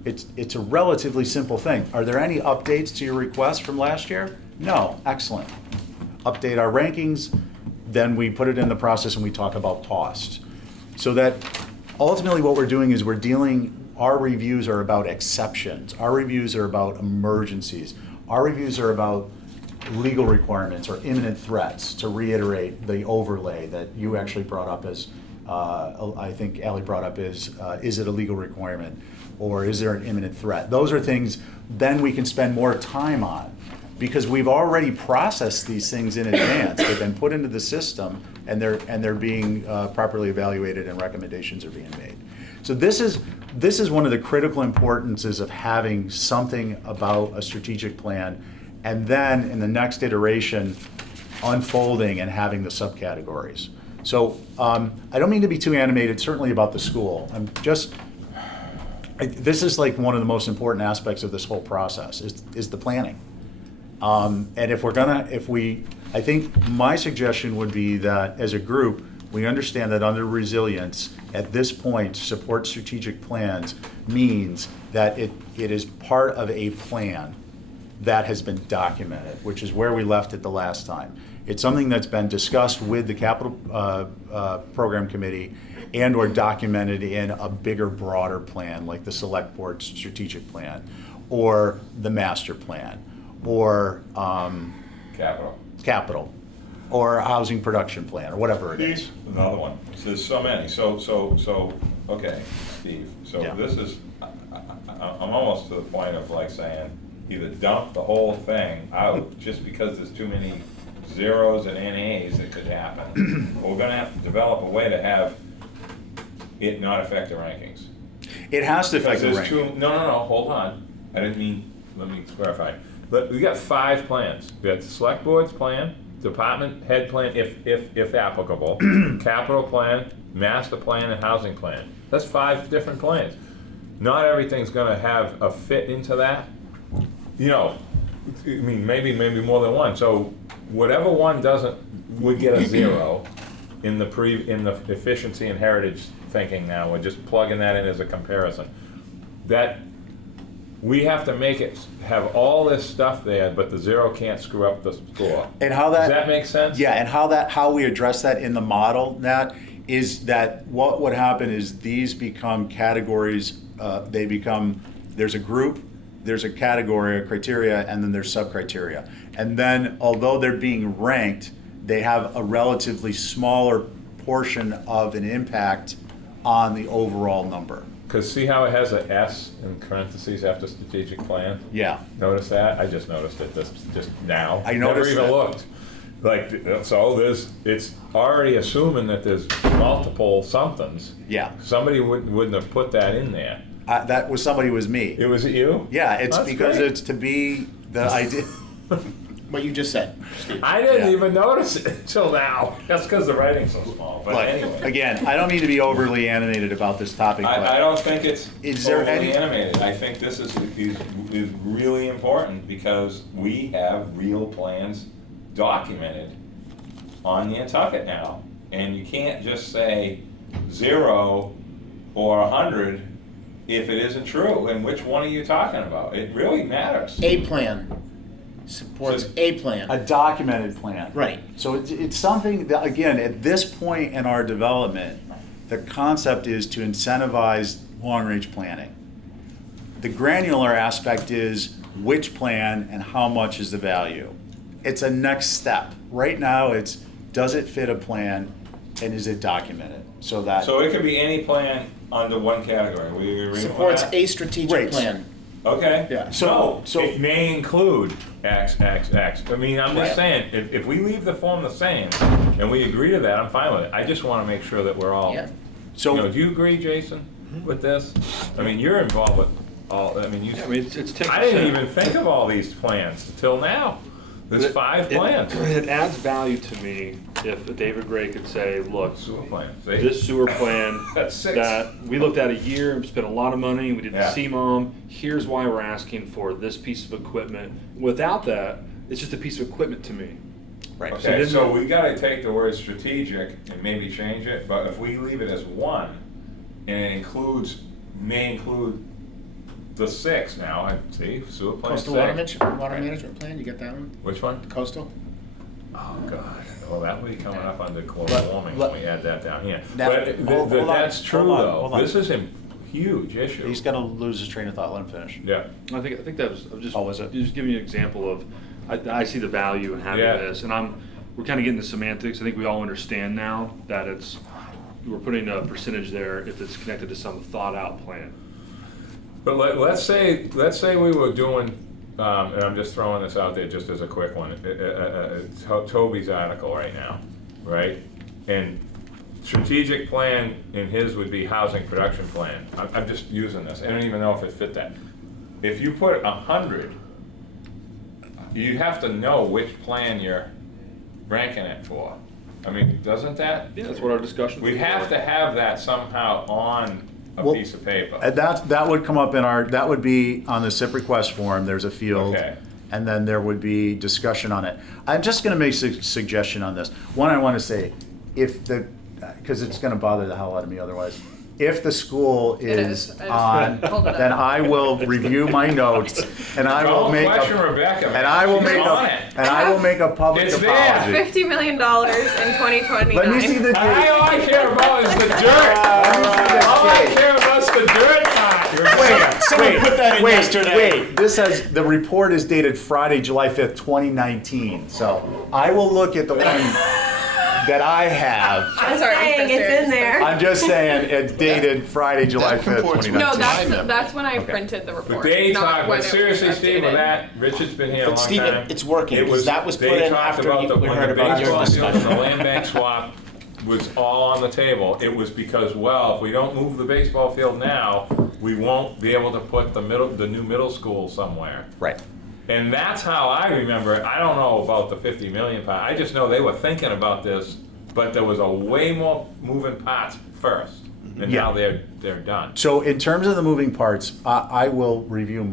it's a relatively simple thing. Are there any updates to your request from last year? No, excellent. Update our rankings, then we put it in the process and we talk about cost. So that ultimately what we're doing is our reviews are about exceptions. Our reviews are about emergencies. Our reviews are about legal requirements or imminent threats, to reiterate the overlay that you actually brought up as, I think Ally brought up is it a legal requirement or is there an imminent threat? Those are things then we can spend more time on because we've already processed these things in advance. They've been put into the system and they're being properly evaluated and recommendations are being made. So this is one of the critical importances of having something about a strategic plan and then in the next iteration unfolding and having the subcategories. So I don't mean to be too animated, certainly about the school. This is like one of the most important aspects of this whole process is the planning. And I think my suggestion would be that as a group, we understand that under resilience, at this point, support strategic plans means that it is part of a plan that has been documented, which is where we left it the last time. It's something that's been discussed with the capital program committee and or documented in a bigger, broader plan, like the select board strategic plan, or the master plan, or capital, or a housing production plan, or whatever it is. Another one. So there's so many. So okay, Steve. So Yeah. this is, I'm almost to the point of like saying, either dump the whole thing out just because there's too many zeros and NAs that could happen. We're gonna have to develop a way to have it not affect the rankings. It has to affect the Because there's ranking. no, hold on. I didn't mean, let me clarify. But we got 5 plans. We got the select board's plan, department head plan, if applicable, capital plan, master plan, and housing plan. That's 5 different plans. Not everything's gonna have a fit into that. You know, I mean, maybe more than one. So whatever one doesn't, would get a 0 in the efficiency and heritage thinking now. We're just plugging that in as a comparison. That we have to make it have all this stuff there, but the 0 can't screw up the score. And how Does that make sense? Yeah, and how we address that in the model, Nat, is that what would happen is these become categories. There's a group, there's a category, a criteria, and then there's sub-criteria. And then, although they're being ranked, they have a relatively smaller portion of an impact on the overall number. Because see how it has an S in parentheses after strategic plan? Yeah. Notice that? I just noticed it just now. I noticed Never even that. looked. Like, so it's already assuming that there's multiple somethings. Yeah. Somebody wouldn't have put that in there. That was me. It was you? Yeah, it's That's because great. it's to be the idea. What you just said, Steve. I didn't Yeah. even notice it until now. That's because the writing's so small. But But anyway. again, I don't mean to be overly animated about this topic. I but don't think it's Is there overly any- animated. I think this is really important because we have real plans documented on Nantucket now. And you can't just say 0 or 100 if it isn't true, and which one are you talking about? It really matters. A plan supports a plan. A documented plan. Right. So it's something that, again, at this point in our development, the concept is to incentivize long-range planning. The granular aspect is which plan and how much is the value. It's a next step. Right now, it's does it fit a plan and is it documented? So that. So it could be any plan under one category. We agree on Supports that? a strategic Right. plan. Okay. Yeah. So- It may include X, X, X. I mean, I'm just Right. saying, if we leave the form the same and we agree to that, I'm fine with it. I just want to make sure that we're all. Yeah. So- do you agree, Jason, with this? I mean, you're involved with all. I mean, you. Yeah, I mean, it's 10%. I didn't even think of all these plans until now. There's 5 plans. It adds value to me if David Gray could say, look, Sewer plan. See? this sewer plan That's 6. that we looked at a year and spent a lot of money, we did the Yeah. CMOM, here's why we're asking for this piece of equipment. Without that, it's just a piece of equipment to me. Right. Okay, then- so we gotta take the word strategic and maybe change it, but if we leave it as 1, and it may include the 6 now, I see, sewer plan Coastal 6. water management plan, you get that one? Which one? Coastal? Oh, God, well, that will be coming up under global warming when we add that down here. Now, But hold on, that's true hold on, though, hold on. this is a huge issue. He's gonna lose his train of thought. Let him finish. Yeah, I think that was, I'm just, Oh, was it? just giving you an example of, I see the value in having Yeah. this, and we're kind of getting the semantics. I think we all understand now that we're putting a percentage there if it's connected to some thought out plan. but let's say we were doing, and I'm just throwing this out there just as a quick one, Toby's article right now, right? And strategic plan in his would be housing production plan. I'm just using this, I don't even know if it fit that. If you put 100, you have to know which plan you're ranking it for. I mean, doesn't that? Yeah, that's what our discussion. We have to have that somehow on a Well, piece of paper. And that would come up that would be on the SIP request form, there's a field. Okay. And then there would be discussion on it. I'm just gonna make a suggestion on this. One, I wanna say, because it's gonna bother the hell out of me otherwise. If the school is is. I just on, pulled it up. then I will review my notes and I will Don't make question Rebecca, man. and I will She's make on a, it. and I will make a public It's there. apology. $50 million in 2029. Let me see the All I care about is the dirt. All I care about is the dirt part. Someone put that in yesterday. Wait, this says, the report is dated Friday, July 5th, 2019. So I will look at the one that I have. I'm Sorry, saying Kristen. it's in there. I'm just saying it's dated Friday, July 5th, comports with 2019. No, I remember. that's when I Okay. printed the But report. they not talked, when but it seriously, was Steve, with updated. that, Richard's been here a long But time. Stephen, it's working, 'cause that was put they in talked after about we when heard the about your baseball field and the discussion. land bank swap was all on the table. It was because, well, if we don't move the baseball field now, we won't be able to put the new middle school somewhere. Right. And that's how I remember it. I don't know about the 50 million part. I just know they were thinking about this, but there was a way more moving parts first. And Yeah. now they're done. So in terms of the moving parts, I will review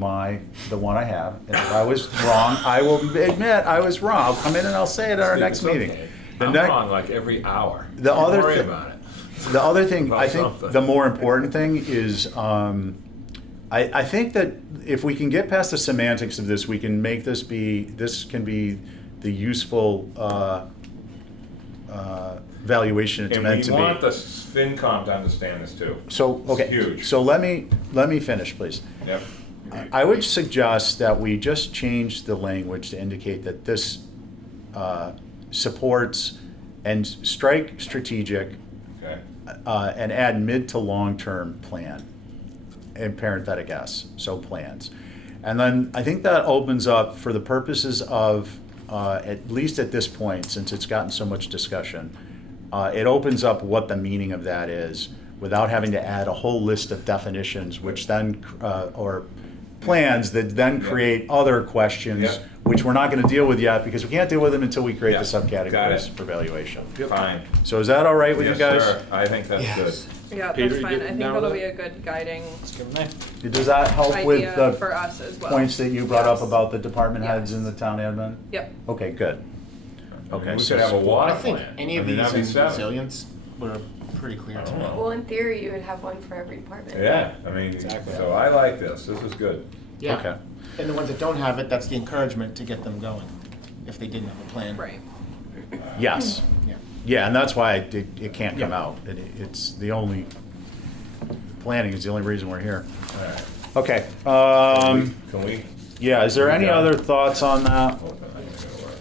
the one I have. And if I was wrong, I will admit I was wrong. I'll come in and I'll say it at our Steve, next it's meeting. okay. The I'm next- wrong like every hour. The Don't other worry thi- about it. The other thing, About I think something. the more important thing is, I think that if we can get past the semantics of this, we can make this can be the useful valuation it's And meant we to want be. the FinCom to understand this too. So, It's okay, huge. so let me finish, please. Yep. I would suggest that we just change the language to indicate that this supports and strike strategic Okay. and add mid to long-term plan and parenthetic S, so plans. And then I think that opens up, for the purposes of, at least at this point, since it's gotten so much discussion, it opens up what the meaning of that is without having to add a whole list of definitions, which then, or plans that then create other questions, Yep. which we're not going to deal with yet because we can't deal with them until we create Yeah, the got subcategories it. for valuation. Fine. So is that all right with Yes, you guys? sir. I think that's good. Yeah, Peter, that's you fine. good I think now that'll with be a good guiding Does that help with idea for the us as well. points that you brought up Yes. about the department heads Yes. and the town admin? Yep. Okay, good. Okay, We so could have a water I think plan. any of I mean, these that'd be in seven. resilience, we're pretty clear to I me. don't know. Well, in theory, you would have one for every department. Yeah, I mean, Exactly. so I like this, this is good. Yeah. Okay. And the ones that don't have it, that's the encouragement to get them going, if they didn't have a plan. Right. Yes. Yeah. Yeah, and that's why it can't come Yeah. out. It's the only, planning is the only reason we're here. Alright. Okay, Can we? yeah, is there any Yeah. other thoughts on that? Hold on, I think it'll work.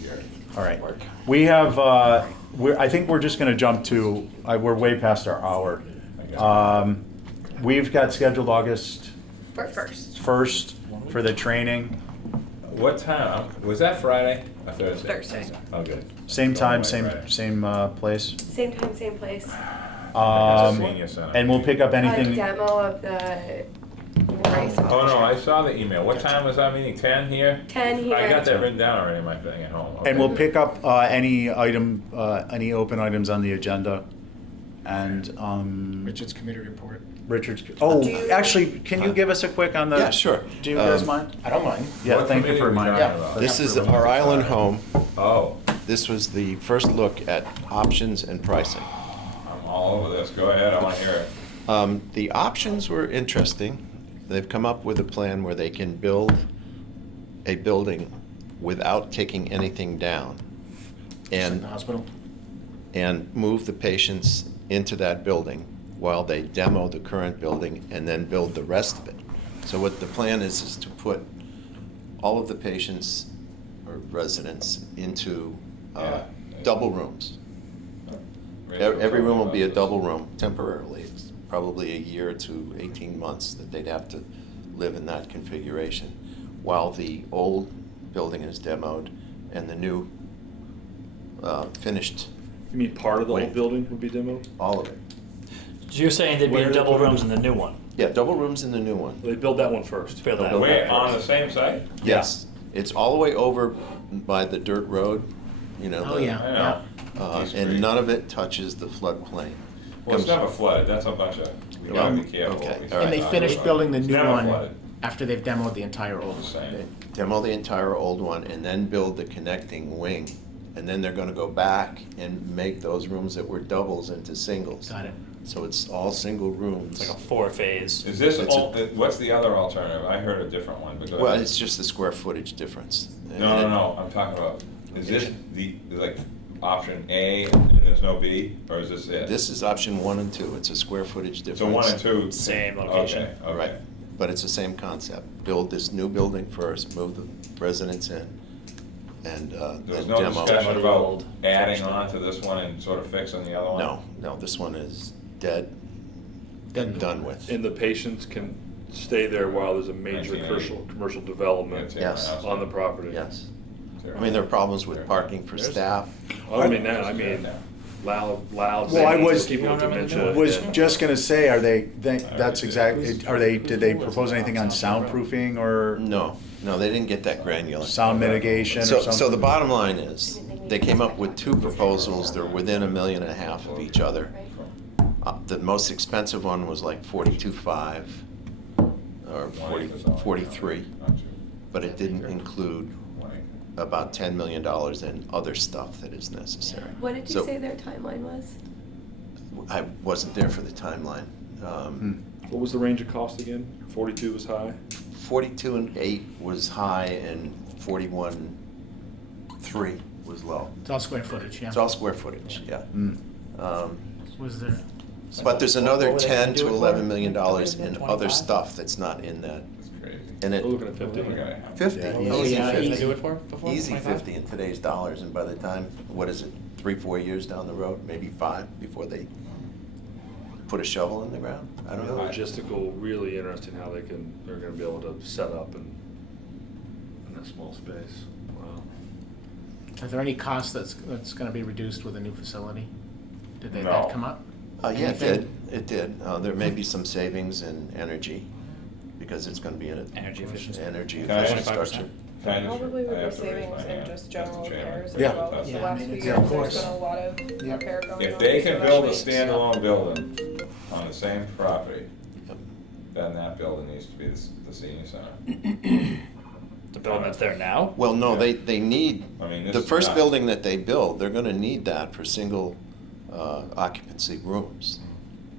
Scared. All right. We have, I think we're just gonna jump to, we're way past our hour. We've got scheduled August First. 1st for the training. What time, was that Friday or Thursday? Thursday. Oh, good. Same Going time, away same, Friday. same place. Same time, same place. It's Um, a senior center. And we'll pick up A anything. demo of the rice. Oh, no, I saw the email. What time was that meeting? 10 here? 10 here. I got that written down already in my thing at home. And Okay. we'll pick up any any open items on the agenda. And Richard's committee report. Richard's, Do you- actually, can you give us a quick on the? Yeah, sure. Do you guys mind? I don't mind. Yeah, What thank you committee for are we reminding. talking me. about? This is our island home. Oh, This was the first look at options and pricing. I'm all over this. Go ahead, I want to hear it. The options were interesting. They've come up with a plan where they can build a building without taking anything down Just in and, the hospital. and move the patients into that building while they demo the current building and then build the rest of it. So what the plan is to put all of the patients or residents into Yeah. double rooms. Every room will be a double room temporarily. It's probably a year to 18 months that they'd have to live in that configuration, while the old building is demoed and the new finished, You mean part of the Wait. whole building would be demoed? all of it. So you're saying there'd Where be are they double putting rooms it? in the new one? Yeah, double rooms in the new one. They build that one first. Build that Build one. Wait, on the same site? Yes, it's all the way over by the dirt road, you know. Oh, the- yeah. I know. East And Street. none of it touches the floodplain. Well, it's Comes- never flooded, that's a bunch of, we gotta be Well, careful. okay, what we all say right. And they about finished it. building the It's new never one flooded. after they've demoed the entire old Just one. saying. Demo the entire old one and then build the connecting wing. And then they're gonna go back and make those rooms that were doubles into singles. Got it. So it's all single rooms. It's like a 4-phase. Is this, It's a- what's the other alternative? I heard a different one, but go Well, ahead. it's just the square footage difference. No, I'm talking about, is this the, like, option A and there's no B, or is this it? This is option 1 and 2. It's a square footage difference. So 1 and 2? Same location. Okay, Right, okay. but it's the same concept. Build this new building first, move the residents in, and There then was no demo. discussion Demo the about old, adding finish on to this one and sort of fixing the other one? No, this one is dead, Then done with. And the patients can stay there while there's a major 1980. commercial development Yeah, Yes. tear my house on the down. property. Yes. I mean, there are problems with parking for staff. Oh, I mean, that, I mean, loud. Well, I was- People with dementia. Was and- just gonna say, that's exactly, did they propose anything on soundproofing or No, they didn't get that granular. sound mitigation or something? So the bottom line is, they came up with 2 proposals, they're within $1.5 million of each other. The most expensive one was like 42.5, or 43, but it didn't include about $10 million in other stuff that is necessary. What did you So, say their timeline was? I wasn't there for the timeline. What was the range of cost again? 42 was high? 42.8 was high and 41.3 was low. it's all square footage, yeah. It's all square footage, yeah. Was there, But there's another What were they gonna 10 do to it for? 11 million dollars in 25? other stuff that's not in that. It's crazy. And We're it, looking at 50. We're gonna have- 50, Oh, easy yeah, 50. easy. Do it for before? Easy 25? 50 in today's dollars, and by the time, what is it, 3-4 years down the road, maybe 5, before they put a shovel in the ground? I don't know. Logistical, really interesting how they're gonna be able to set up in a small space. Wow. are there any costs that's gonna be reduced with a new facility? Did No. that come up? Yeah, it Anything? did, it did. There may be some savings in energy, because it's gonna be an Energy efficiency. energy Can I ask- efficient structure. Can I just- Probably I would have be to raise my savings in hand, just Mr. general Chairman. repairs as Yeah. well. The Yeah, last I few mean, years, yeah, of there's course. been a lot of Yep. repair going on. If they so can that build a makes- standalone building on the same property, Yep. then that building needs to be the senior center. The building that's there now? Well, no, Yeah. they need, I mean, this the is first not- building that they build, they're gonna need that for single occupancy rooms.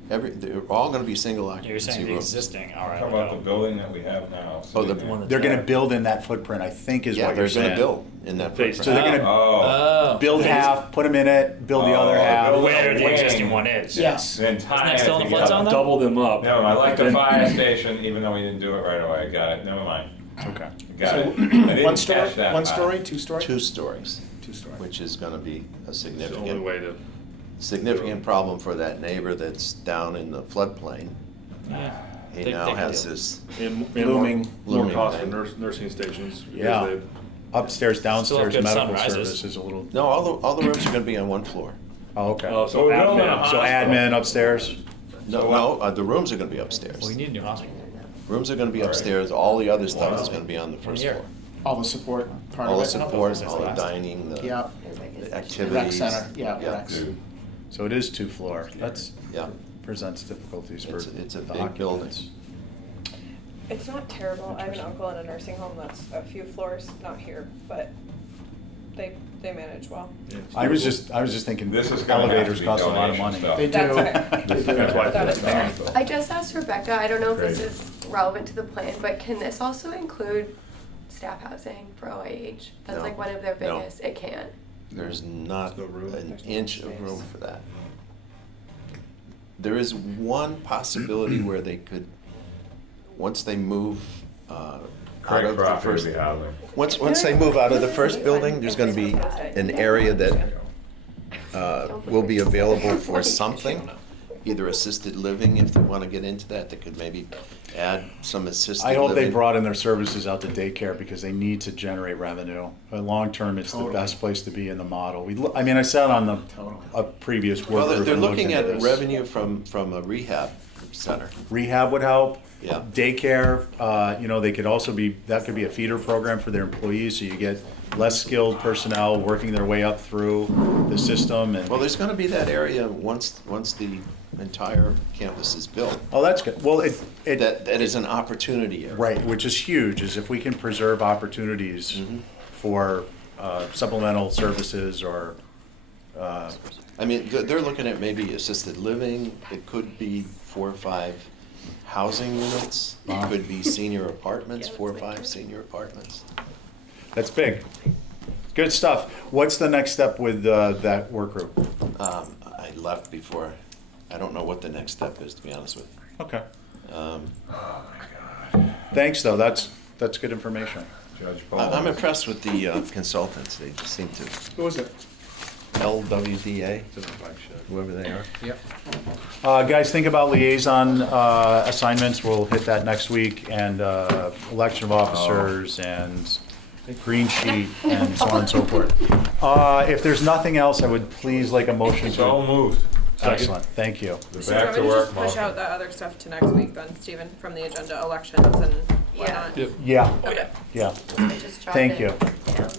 They're all gonna be single You're occupancy saying the rooms. existing, all right. How about the building that we have now? Oh, the- sitting there? They're gonna build in that footprint, I think is Yeah, what you're they're saying. gonna build in that Phase footprint. So they're gonna Oh, build half, put them in it, build the other half. build Where the wing. existing one is. Yes. Then tie Isn't that it still in the flood together. zone, though? Double them up. No, I like the Then- fire station, even though we didn't do it right away. Got it, never mind. Okay. Got So, it. I didn't one story, catch that one part. story, two story? 2 stories, 2 story. which is gonna be a It's the only significant, way to. significant problem for that neighbor that's down in the floodplain. Yeah. He They- now they can has deal. this, And Looming- more looming cost for thing. nursing stations. because Yeah. they- Upstairs, downstairs, good medical sunrises. services a little. no, all the rooms are gonna be on 1 floor. Oh, okay. Oh, So we're building a admin. So admin upstairs. No, the rooms are gonna be upstairs. Well, we need a new hospital. Rooms are gonna be upstairs, all the other stuff is gonna be on the first Here. floor. All the support part All of the it? support, all the dining, the Yeah, the Rec activities. center, yeah, recs. Dude, So it is 2-floor. That's Yeah, presents difficulties for it's a the big building. occupants. It's not terrible. I have an uncle in a nursing home that's a few floors, not here, but they manage well. Yeah. I was just thinking This is gonna have to elevators be cost a lot of donation money. stuff. They do. That's fair. They do. That's why That it's is fair. I just asked Rebecca, I don't know if this Great. is relevant to the plan, but can this also include staff housing for OIH? That's No. like one of their No. biggest, it can't. There's not There's no room. an There's no inch of space. room for that. There is one possibility where they could, once they move out Craig of the Crawford first, would be housing. once they move out of the first building, there's gonna be an area that will be available for something, either assisted living, if they wanna get into that, they could maybe add some assisted I living. hope they brought in their services out to daycare because they need to generate revenue. Long term, it's the Totally. best place to be in the model. I mean, I sat on the Totally. a previous work Well, group they're and looked looking into at this. revenue from a rehab center. Rehab would help. Yeah. Daycare, they could also be, that could be a feeder program for their employees, so you get less skilled personnel working their way up through the system and. Well, there's gonna be that area once the entire campus is built. Oh, that's good. Well, That is an opportunity area. right, which is huge, is if we can preserve opportunities Mm-hmm. for supplemental services or, I mean, they're looking at maybe assisted living, it could be 4 or 5 housing units, it could be senior apartments, 4 or 5 senior apartments. that's big. Good stuff. What's the next step with that work group? I left before, I don't know what the next step is, to be honest with Okay. you. Um, Thanks, though. That's good information. Judge Paul. I'm impressed with the consultants, they seem to, Who was it? LWDA, whoever they are. Yep. Guys, think about liaison assignments. We'll hit that next week, and election of officers and green sheet and so on and so forth. If there's nothing else, I would please like a motion So to. moved. Excellent, thank you. The So do you back want to me to work just push motion. out that other stuff to next week then, Stephen, from the agenda, elections and whatnot? Yep. Yeah, Okay. yeah. I just jotted Thank it you. down.